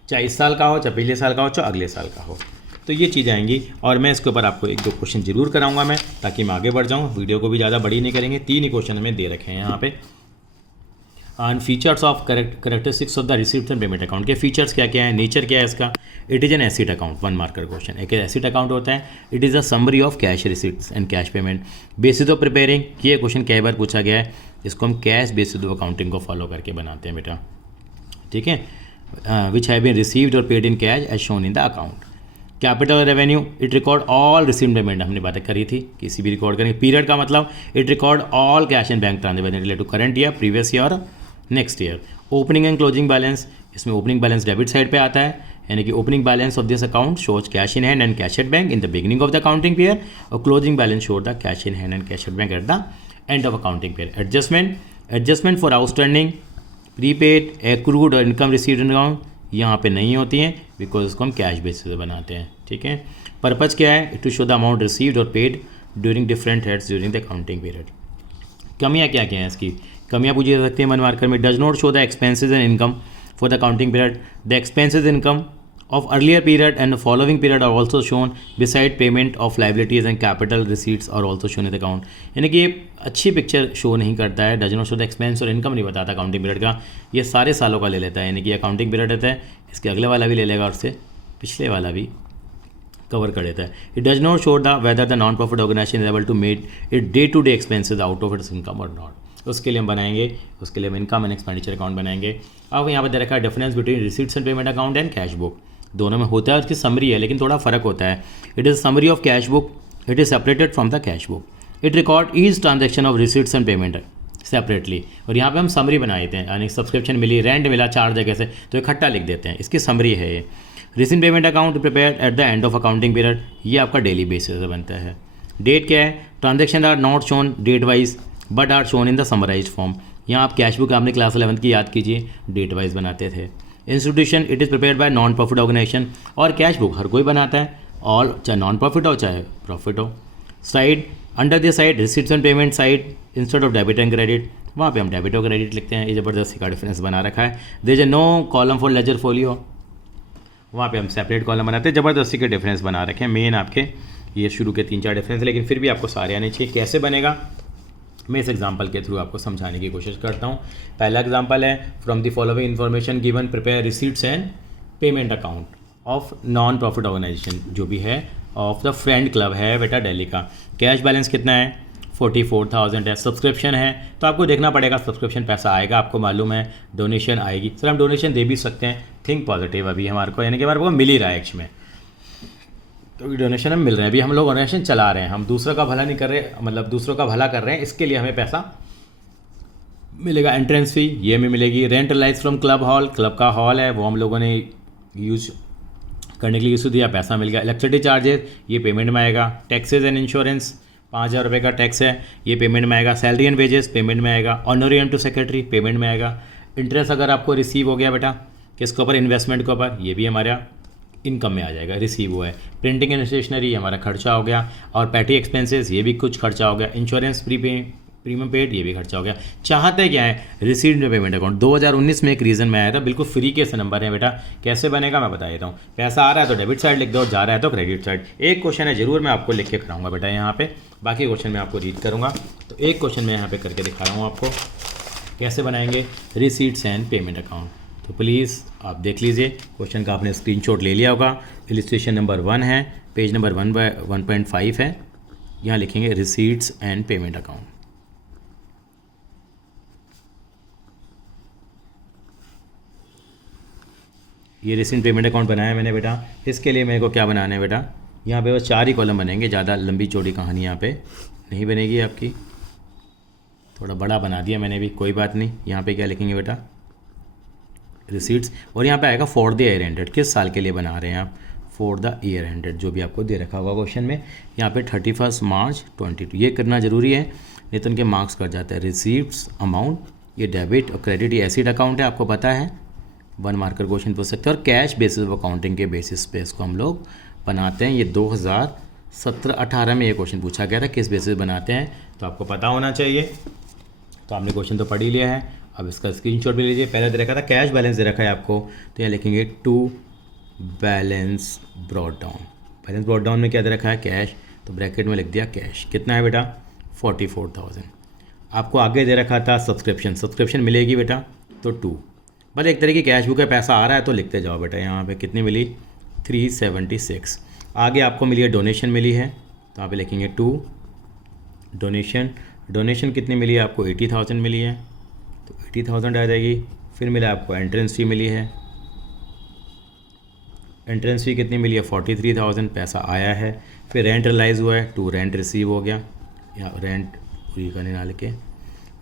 चाहे इस साल का हो चाहे पिछले साल का हो चाहे अगले साल का हो, तो ये चीज़ आएंगी। और मैं इसके ऊपर आपको 1-2 क्वेश्चन जरूर कराऊंगा मैं, ताकि मैं आगे बढ़ जाऊं। वीडियो को भी ज़्यादा बड़ी नहीं करेंगे, 3 ही क्वेश्चन हमें दे रखे हैं यहाँ पे। And features of characteristics of the receipts and payment account के फीचर्स क्या क्या है, नेचर क्या है इसका। It is an acid account, 1 marker question. एक एसिड अकाउंट होता है, it is a summary of cash receipts and cash payment basis of preparing. ये क्वेश्चन कई बार पूछा गया है, इसको हम कैश बेसिस ऑफ अकाउंटिंग को फॉलो करके बनाते हैं बेटा, ठीक है। विच हैव बीन रिसीव्ड और paid in cash as shown in the account. Capital revenue, it record all received payment, हमने बातें करी थी, किसी भी रिकॉर्ड करेंगे। पीरियड का मतलब it record all cash and bank transaction related to current year, previous year, next year. Opening and closing balance, इसमें ओपनिंग बैलेंस डेबिट साइड पे आता है, यानी कि opening balance of this account shows cash in hand and cash at bank in the beginning of the accounting period, और closing balance show the cash in hand and cash at bank at the end of accounting period. Adjustment, adjustment for outstanding, prepaid, accrued और income received in account यहाँ पे नहीं होती हैं, because इसको हम cash basis से बनाते हैं, ठीक है। पर्पज़ क्या है, to show the amount received और paid during different heads during the accounting period. कमियाँ क्या क्या हैं इसकी, कमियाँ पूछी जा सकती है 1 मार्कर में। Does not show the expenses and income for the accounting period. The expenses income of earlier period and the following period are also shown beside payment of liabilities and capital receipts are also shown in the account। यानी कि ये अच्छी picture show नहीं करता है, does not show the expense और income नहीं बताता अकाउंटिंग पीरियड का, ये सारे सालों का ले लेता है। यानी कि अकाउंटिंग पीरियड रहता है, इसके अगले वाला भी ले लेगा और उससे पिछले वाला भी कवर कर देता है। It does not show the whether the non profit organisation is able to made it day to day expenses out of its income और नॉट। उसके लिए हम बनाएंगे, उसके लिए हम इनकम एंड एक्सपेंडिचर अकाउंट बनाएंगे। अब यहाँ पर दे रखा है difference between receipts and payment account and cash book, दोनों में होता है, उसकी समरी है लेकिन थोड़ा फ़र्क होता है। It is summary of cash book, it is separated from the cash book. It record each transaction of receipts and payment separately, और यहाँ पे हम समरी बना देते हैं, यानी सब्सक्रिप्शन मिली, रेंट मिला 4 जगह से, तो इकट्ठा लिख देते हैं, इसकी समरी है ये। Receipt payment account prepared eight the end of accounting period, ये आपका डेली बेसिस से बनता है। डेट क्या है, transaction are not shown date wise but are shown in the summarise form. यहाँ आप कैश बुक आपने क्लास 11 की याद कीजिए, डेट वाइज बनाते थे। Institution, it is prepared by non profit organisation, और कैश बुक हर कोई बनाता है, और चाहे नॉन प्रॉफिट हो चाहे प्रॉफिट हो। Side, under the side receipts and payment side instead of debit and credit, वहाँ पे हम डेबिट और क्रेडिट लिखते हैं। ये ज़बरदस्ती का डिफरेंस बना रखा है। There is no column for ledger folio, वहाँ पे हम सेपरेट कॉलम बनाते हैं, ज़बरदस्ती के डिफरेंस बना रखे हैं। मेन आपके ये शुरू के 3-4 डिफरेंस है, लेकिन फिर भी आपको सारे आने चाहिए। कैसे बनेगा, मैं इस एग्जांपल के थ्रू आपको समझाने की कोशिश करता हूँ। पहला एग्जांपल है, from the following information given prepare receipts and payment account of non profit organisation, जो भी है ऑफ द फ्रेंड क्लब है बेटा दिल्ली का। कैश बैलेंस कितना है, 44,000 है। सब्सक्रिप्शन है तो आपको देखना पड़ेगा, सब्सक्रिप्शन पैसा आएगा, आपको मालूम है। डोनेशन आएगी, सर हम डोनेशन दे भी सकते हैं, थिंक पॉजिटिव अभी हमारे को, यानी कि हमारे को मिल ही रहा है एक्च में, तो डोनेशन हम मिल रहे हैं। अभी हम लोग डोनेशन चला रहे हैं, हम दूसरों का भला नहीं कर रहे, मतलब दूसरों का भला कर रहे हैं, इसके लिए हमें पैसा मिलेगा। एंट्रेंस फी ये हमें मिलेगी। Rent lies from club hall, club का हॉल है वो हम लोगों ने यूज करने के लिए यूज़ दिया, पैसा मिल गया। इलेक्ट्रिसिटी चार्जेस ये पेमेंट में आएगा। टैक्सेज एंड इंश्योरेंस 5,000 रुपये का टैक्स है, ये पेमेंट में आएगा। सैलरी एंड वेजेस पेमेंट में आएगा। ऑनोरियम टू सेक्रेटरी पेमेंट में आएगा। इंटरेस्ट अगर आपको रिसीव हो गया बेटा किसके ऊपर, इन्वेस्टमेंट के ऊपर, ये भी हमारा इनकम में आ जाएगा, रिसीव हुआ है। प्रिंटिंग एंड स्टेशनरी हमारा खर्चा हो गया, और पैटी एक्सपेंसेस ये भी कुछ खर्चा हो गया। इंश्योरेंस प्रीमियम पेड, ये भी खर्चा हो गया। चाहते क्या है, रिसीट में पेमेंट अकाउंट। 2019 में एक रीज़न में आया था, बिल्कुल फ्री के नंबर है बेटा। कैसे बनेगा मैं बता देता हूँ। पैसा आ रहा है तो डेबिट साइड लिख दो, जा रहा है तो क्रेडिट साइड। एक क्वेश्चन है जरूर मैं आपको लिख के कराऊंगा बेटा यहाँ पे, बाकी क्वेश्चन मैं आपको रीड करूँगा। तो एक क्वेश्चन मैं यहाँ पे करके दिखा रहा हूँ आपको कैसे बनाएंगे रिसीट्स एंड पेमेंट अकाउंट। तो प्लीज़ आप देख लीजिए, क्वेश्चन का आपने स्क्रीनशॉट ले लिया होगा। इलिस्ट्रेशन नंबर 1 है, पेज नंबर 1.5 है। यहाँ लिखेंगे रिसीट्स एंड पेमेंट अकाउंट। ये रिसीट पेमेंट अकाउंट बनाया मैंने बेटा। इसके लिए मेरे को क्या बनाना है बेटा, यहाँ पे बस 4 ही कॉलम बनेंगे, ज़्यादा लंबी चौड़ी कहानी यहाँ पे नहीं बनेगी आपकी। थोड़ा बड़ा बना दिया मैंने भी, कोई बात नहीं। यहाँ पे क्या लिखेंगे बेटा, रिसीट्स, और यहाँ पे आएगा फॉर द ईयर एंडेड। किस साल के लिए बना रहे हैं आप, फॉर द ईयर एंडेड, जो भी आपको दे रखा होगा क्वेश्चन में। यहाँ पे 31 मार्च 22, ये करना जरूरी है, नहीं तो उनके मार्क्स कट जाते हैं। रिसीट्स अमाउंट, ये डेबिट और क्रेडिट, ये एसिड अकाउंट है, आपको पता है, 1 मार्कर क्वेश्चन पूछ सकते हैं। और कैश बेसिस ऑफ अकाउंटिंग के बेसिस पे इसको हम लोग बनाते हैं। ये 2017-18 में ये क्वेश्चन पूछा गया था, किस बेसिस बनाते हैं, तो आपको पता होना चाहिए। तो आपने क्वेश्चन तो पढ़ ही लिया है, अब इसका स्क्रीनशॉट भी लीजिए। पहले दे रखा था कैश बैलेंस दे रखा है आपको, तो यहाँ लिखेंगे to balance brought down. Balance brought down में क्या दे रखा है, कैश, तो ब्रैकेट में लिख दिया कैश। कितना है बेटा, 44,000। आपको आगे दे रखा था सब्सक्रिप्शन, सब्सक्रिप्शन मिलेगी बेटा तो 2, बस एक तरह की कैश बुक है, पैसा आ रहा है तो लिखते जाओ बेटा। यहाँ पे कितनी मिली, 376। आगे आपको मिली है डोनेशन मिली है, तो यहाँ पे लिखेंगे 2 डोनेशन। डोनेशन कितनी मिली है आपको, 80,000 मिली है, तो 80,000 आ जाएगी। फिर मिला आपको एंट्रेंस फी मिली है, एंट्रेंस फी कितनी मिली है, 43,000 पैसा आया है। फिर रेंट रिलाइज हुआ है, 2 रेंट रिसीव हो गया, या रेंट पूरी करने ना लिखे।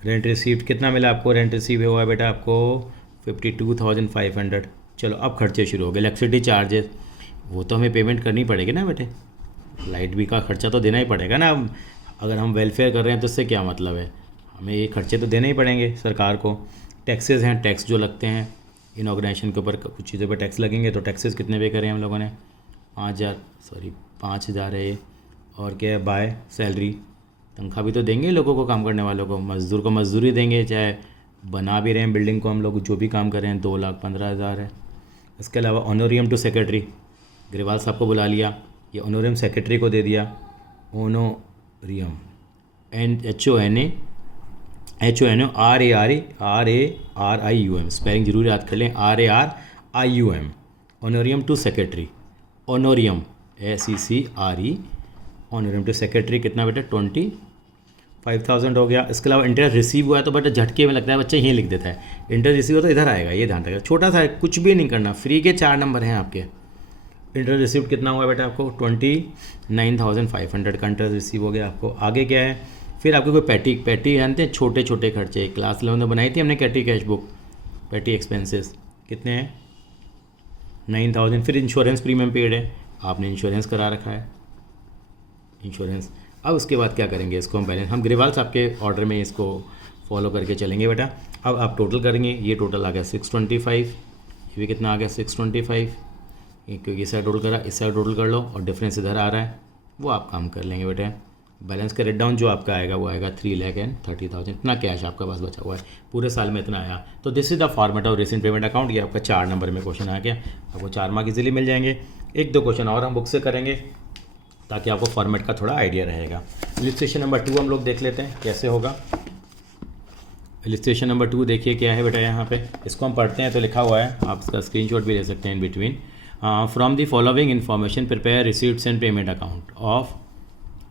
रेंट रिसीव कितना मिला आपको, रेंट रिसीव हुआ है बेटा आपको 52,500। चलो अब खर्चे शुरू हो गए। इलेक्ट्रिसिटी चार्जेस, वो तो हमें पेमेंट करनी पड़ेगी ना बेटे, लाइट बिल का खर्चा तो देना ही पड़ेगा ना। अगर हम वेलफेयर कर रहे हैं तो उससे क्या मतलब है, हमें ये खर्चे तो देने ही पड़ेंगे सरकार को। टैक्सेस हैं, टैक्स जो लगते हैं इनॉर्गेनाइजेशन के ऊपर, कुछ चीज़ों पर टैक्स लगेंगे, तो टैक्सेस कितने पे करें हम लोगों ने, 5,000 है ये। और क्या है, बाय सैलरी, तनख्वाह भी तो देंगे लोगों को, काम करने वालों को, मज़दूर को मजदूरी देंगे, चाहे बना भी रहे हैं बिल्डिंग को हम लोग, जो भी काम कर रहे हैं, 2,15,000 है। इसके अलावा ऑनोरियम टू सेक्रेटरी, ग्रेवाल साहब को बुला लिया, ये ऑनोरियम सेक्रेटरी को दे दिया। ऑनोरियम, HONORARIUM, स्पेलिंग जरूर याद कर लें, RARIUM, honorarium to secretary. Honorarium ACCRE, honorarium to secretary कितना बेटा, 25,000 हो गया। इसके अलावा इंटरेस्ट रिसीव हुआ है, तो बेटा झटके में लगता है बच्चा यहीं लिख देता है, इंटरेस्ट रिसीव हुआ तो इधर आएगा, ये ध्यान रखिएगा। छोटा सा है, कुछ भी नहीं करना, फ्री के 4 नंबर हैं आपके। इंटरेस्ट रिसीव कितना हुआ बेटा आपको, 29,500 का इंटरेस्ट रिसीव हो गया आपको। आगे क्या है, फिर आपको कोई पैटी जानते हैं, छोटे छोटे खर्चे, क्लास 11 में बनाई थी हमने petty cash book, petty expenses कितने हैं, 9,000। फिर इंश्योरेंस प्रीमियम पेड है, आपने इंश्योरेंस करा रखा है, इंश्योरेंस। अब उसके बाद क्या करेंगे, इसको हम बैलेंस, हम ग्रेवाल साहब के ऑर्डर में इसको फॉलो करके चलेंगे बेटा। अब आप टोटल करेंगे, ये टोटल आ गया 625, ये भी कितना आ गया 625, क्योंकि इस साइड टोटल करा, इस साइड टोटल कर लो, और डिफरेंस इधर आ रहा है, वो आप काम कर लेंगे बेटा। बैलेंस का रेट डाउन जो आपका आएगा वो आएगा 3,30,000। इतना कैश आपका पास बचा हुआ है, पूरे साल में इतना आया। तो this is the format of recent payment account. ये आपका 4 नंबर में क्वेश्चन आ गया, आपको 4 मार्क इजीली मिल जाएंगे। 1-2 क्वेश्चन और हम बुक से करेंगे ताकि आपको फॉर्मेट का थोड़ा आइडिया रहेगा। इलिस्ट्रेशन नंबर 2 हम लोग देख लेते हैं कैसे होगा। इलिस्ट्रेशन नंबर 2 देखिए क्या है बेटा, यहाँ पे इसको हम पढ़ते हैं तो लिखा हुआ है, आप इसका स्क्रीनशॉट भी ले सकते हैं in between. From the following information prepare receipts and payment account of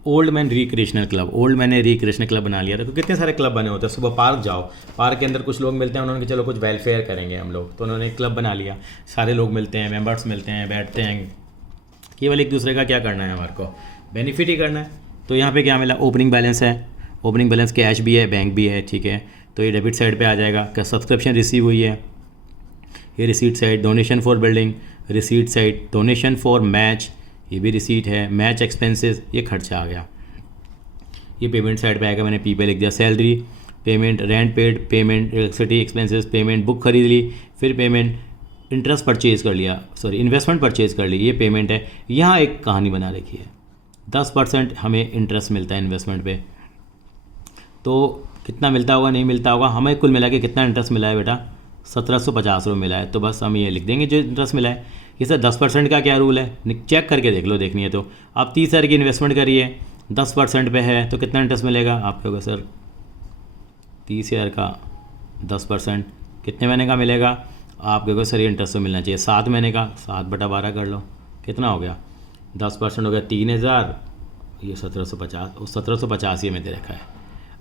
old man recreational club. Old man ने रिक्रिएशनल क्लब बना लिया था, तो कितने सारे क्लब बने होते हैं। सुबह पार्क जाओ, पार्क के अंदर कुछ लोग मिलते हैं, उन्होंने चलो कुछ वेलफेयर करेंगे हम लोग, तो उन्होंने एक क्लब बना लिया, सारे लोग मिलते हैं, मेंबर्स मिलते हैं, बैठते हैं, केवल एक दूसरे का क्या करना है, हमारे को बेनिफिट ही करना है। तो यहाँ पे क्या मिला, ओपनिंग बैलेंस है, ओपनिंग बैलेंस कैश भी है, बैंक भी है, ठीक है, तो ये डेबिट साइड पे आ जाएगा। क्या सब्सक्रिप्शन रिसीव हुई है, ये receipt side. Donation for building, receipt side. Donation for match, ये भी रिसीट है। मैच एक्सपेंसेस, ये खर्चा आ गया, ये पेमेंट साइड पे आएगा, मैंने पी पे लिख दिया। Salary, payment, rent paid, payment, electricity expenses, payment, book खरीद ली, फिर पेमेंट, इंटरेस्ट परचेज कर लिया, सॉरी इन्वेस्टमेंट परचेज कर ली, ये पेमेंट है। यहाँ एक कहानी बना रखी है, 10% हमें इंटरेस्ट मिलता है इन्वेस्टमेंट पे, तो कितना मिलता होगा, नहीं मिलता होगा। हमें कुल मिला के कितना इंटरेस्ट मिला है बेटा, 1750 रुपये मिला है। तो बस हम ये लिख देंगे जो इंटरेस्ट मिला है। ये सर 10% का क्या रूल है, चेक करके देख लो, देखनी है तो। आप 30,000 की इन्वेस्टमेंट करिए, 10% पे है तो कितना इंटरेस्ट मिलेगा आप कहोगे सर 30,000 का 10% कितने महीने का मिलेगा, आप कहोगे सर ये इंटरेस्ट तो मिलना चाहिए 7 महीने का। 7/12 कर लो, कितना हो गया, 10% हो गया 3,000, ये 1750, 1750 ये में दे रखा है।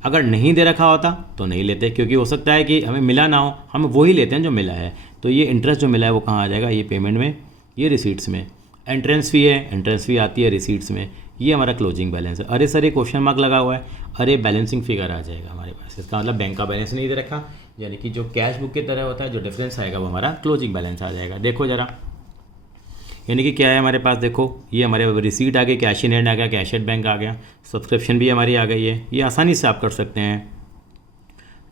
अगर नहीं दे रखा होता तो नहीं लेते, क्योंकि हो सकता है कि हमें मिला ना हो, हम वही लेते हैं जो मिला है। तो ये इंटरेस्ट जो मिला है वो कहाँ आ जाएगा, ये पेमेंट में, ये रिसीट्स में। एंट्रेंस फ़ी है, एंट्रेंस फ़ी आती है रिसीट्स में। ये हमारा क्लोजिंग बैलेंस है। अरे सर ये क्वेश्चन मार्क लगा हुआ है, अरे बैलेंसिंग फिगर आ जाएगा हमारे पास। इसका मतलब बैंक का बैलेंस नहीं दे रखा, यानी कि जो कैश बुक की तरह होता है, जो डिफरेंस आएगा वो हमारा क्लोजिंग बैलेंस आ जाएगा। देखो ज़रा, यानी कि क्या है हमारे पास, देखो ये हमारे रिसीट आ गई, कैश इन हैंड आ गया, कैश एट बैंक आ गया, सब्सक्रिप्शन भी हमारी आ गई है। ये आसानी से आप कर सकते हैं।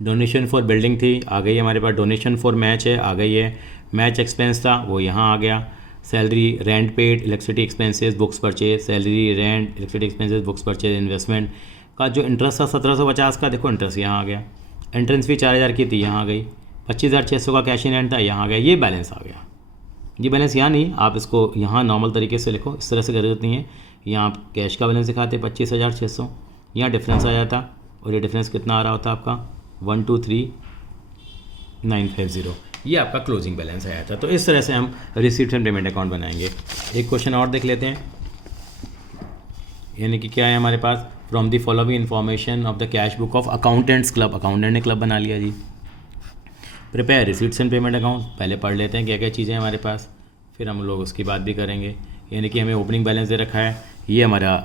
डोनेशन फॉर बिल्डिंग थी, आ गई हमारे पास। डोनेशन फॉर मैच है, आ गई है। मैच एक्सपेंस था, वो यहाँ आ गया। Salary, rent paid, electricity expenses, books purchase, salary, rent, electricity expenses, books purchase, investment का जो इंटरेस्ट था 1750 का, देखो इंटरेस्ट यहाँ आ गया। एंट्रेंस फी 4,000 की थी, यहाँ आ गई। 25,600 का कैश इन हैंड था, यहाँ आ गया। ये बैलेंस आ गया। ये बैलेंस यहाँ नहीं, आप इसको यहाँ नॉर्मल तरीके से लिखो, इस तरह से जरूरत नहीं है। यहाँ आप कैश का बैलेंस दिखाते 25,600, यहाँ डिफरेंस आ जाता, और ये डिफरेंस कितना आ रहा होता आपका 123,950, ये आपका क्लोजिंग बैलेंस आया था। तो इस तरह से हम रिसीट्स एंड पेमेंट अकाउंट बनाएंगे। एक क्वेश्चन और देख लेते हैं, यानी कि क्या है हमारे पास, from the following information of the cash book of accountants club. Accountant ने क्लब बना लिया जी। Prepare receipts and payment account, पहले पढ़ लेते हैं क्या क्या चीज़ें हमारे पास, फिर हम लोग उसकी बात भी करेंगे। यानी कि हमें ओपनिंग बैलेंस दे रखा है, ये हमारा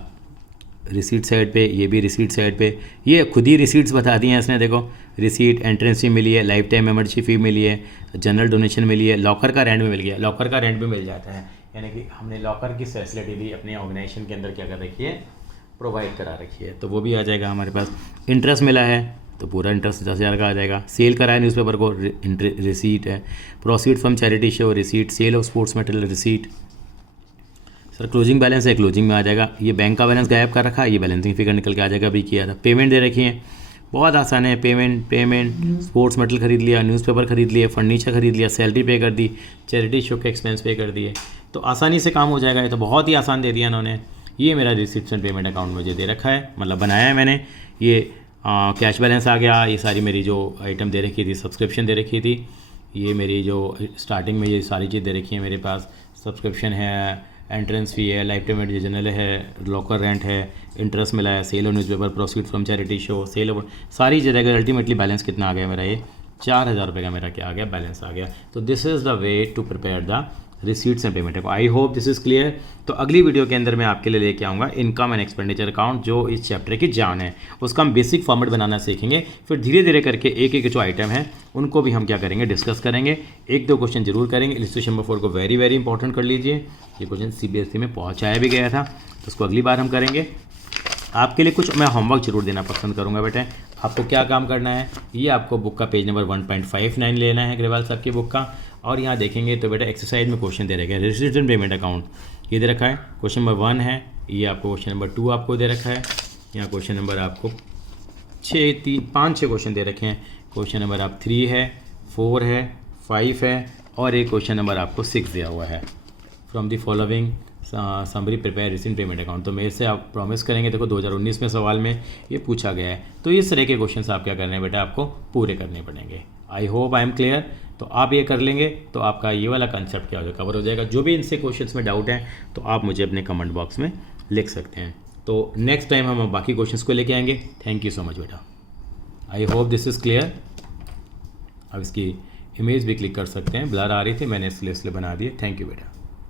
रिसीट साइड पे, ये भी रिसीट साइड पे। ये खुद ही रिसीट्स बता दी हैं इसने, देखो रिसीट, एंट्रेंस फी मिली है, लाइफ टाइम मेंबरशिप फी मिली है, जनरल डोनेशन मिली है, लॉकर का रेंट भी मिल गया। लॉकर का रेंट भी मिल जाता है, यानी कि हमने लॉकर की फैसिलिटी भी अपने ऑर्गेनाइजेशन के अंदर क्या कर रखी है, प्रोवाइड करा रखी है। तो वो भी आ जाएगा हमारे पास। इंटरेस्ट मिला है तो पूरा इंटरेस्ट 10,000 का आ जाएगा। सेल करा है न्यूज़पेपर को, रिसीट है। Proceed from charity show, receipt. Sale of sports material, receipt. Sir closing balance है, क्लोजिंग में आ जाएगा। ये बैंक का बैलेंस गायब कर रखा है, ये बैलेंसिंग फिगर निकल के आ जाएगा, अभी किया था। पेमेंट दे रखी है, बहुत आसान है। पेमेंट स्पोर्ट्स मटेरियल खरीद लिया, न्यूज़पेपर खरीद लिया, फर्नीचर खरीद लिया, सैलरी पे कर दी, चैरिटी शो के एक्सपेंस पे कर दिए, तो आसानी से काम हो जाएगा। ये तो बहुत ही आसान दे दिया इन्होंने। ये मेरा रिसिप्ट एंड पेमेंट अकाउंट मुझे दे रखा है, मतलब बनाया है मैंने। ये कैश बैलेंस आ गया। ये सारी मेरी जो आइटम दे रखी थी, सब्सक्रिप्शन दे रखी थी, ये मेरी जो स्टार्टिंग में ये सारी चीज़ दे रखी है मेरे पास। सब्सक्रिप्शन है, एंट्रेंस फी है, लाइफ टाइम जनरल है, लॉकर रेंट है, इंटरेस्ट मिला है, sale of newspaper, proceed from charity show, sale of, सारी जगह अल्टीमेटली बैलेंस कितना आ गया मेरा, ये 4,000 रुपये का मेरा क्या आ गया, बैलेंस आ गया। तो this is the way to prepare the receipts and payment. I hope this is clear. तो अगली वीडियो के अंदर मैं आपके लिए लेके आऊँगा इनकम एंड एक्सपेंडिचर अकाउंट, जो इस चैप्टर की जान है। उसका हम बेसिक फॉर्मेट बनाना सीखेंगे, फिर धीरे धीरे करके एक एक जो आइटम है उनको भी हम क्या करेंगे, डिस्कस करेंगे। 1-2 क्वेश्चन जरूर करेंगे। इलस्ट्रेशन नंबर 4 को वेरी वेरी इंपॉर्टेंट कर लीजिए। ये क्वेश्चन CBSE में पहुँचाया भी गया था, तो उसको अगली बार हम करेंगे। आपके लिए कुछ मैं होमवर्क जरूर देना पसंद करूंगा बेटे। आपको क्या काम करना है, ये आपको बुक का पेज नंबर 1.59 लेना है, ग्रेवाल साहब की बुक का। और यहाँ देखेंगे तो बेटा एक्सरसाइज में क्वेश्चन दे रखे हैं। रिसीट्स एंड पेमेंट अकाउंट ये दे रखा है, क्वेश्चन नंबर 1 है। ये आपको क्वेश्चन नंबर 2 आपको दे रखा है। यहाँ क्वेश्चन नंबर आपको 5-6 क्वेश्चन दे रखे हैं। क्वेश्चन नंबर आप 3 है, 4 है, 5 है, और एक क्वेश्चन नंबर आपको 6 दिया हुआ है। From the following summary prepare receipt payment account. तो मेरे से आप प्रॉमिस करेंगे, देखो 2019 में सवाल में ये पूछा गया है। तो इस तरह के क्वेश्चंस आप क्या करने हैं बेटा, आपको पूरे करने पड़ेंगे। I hope I am clear. तो आप ये कर लेंगे तो आपका ये वाला कंसेप्ट क्या हो जाएगा, कवर हो जाएगा। जो भी इनसे क्वेश्चंस में डाउट है तो आप मुझे अपने कमेंट बॉक्स में लिख सकते हैं। तो नेक्स्ट टाइम हम बाकी क्वेश्चंस को लेके आएंगे। थैंक यू सो मच बेटा। आई होप दिस इज़ क्लियर। अब इसकी इमेज भी क्लिक कर सकते हैं, ब्लर आ रही थी मैंने इसलिए बना दी। थैंक यू बेटा।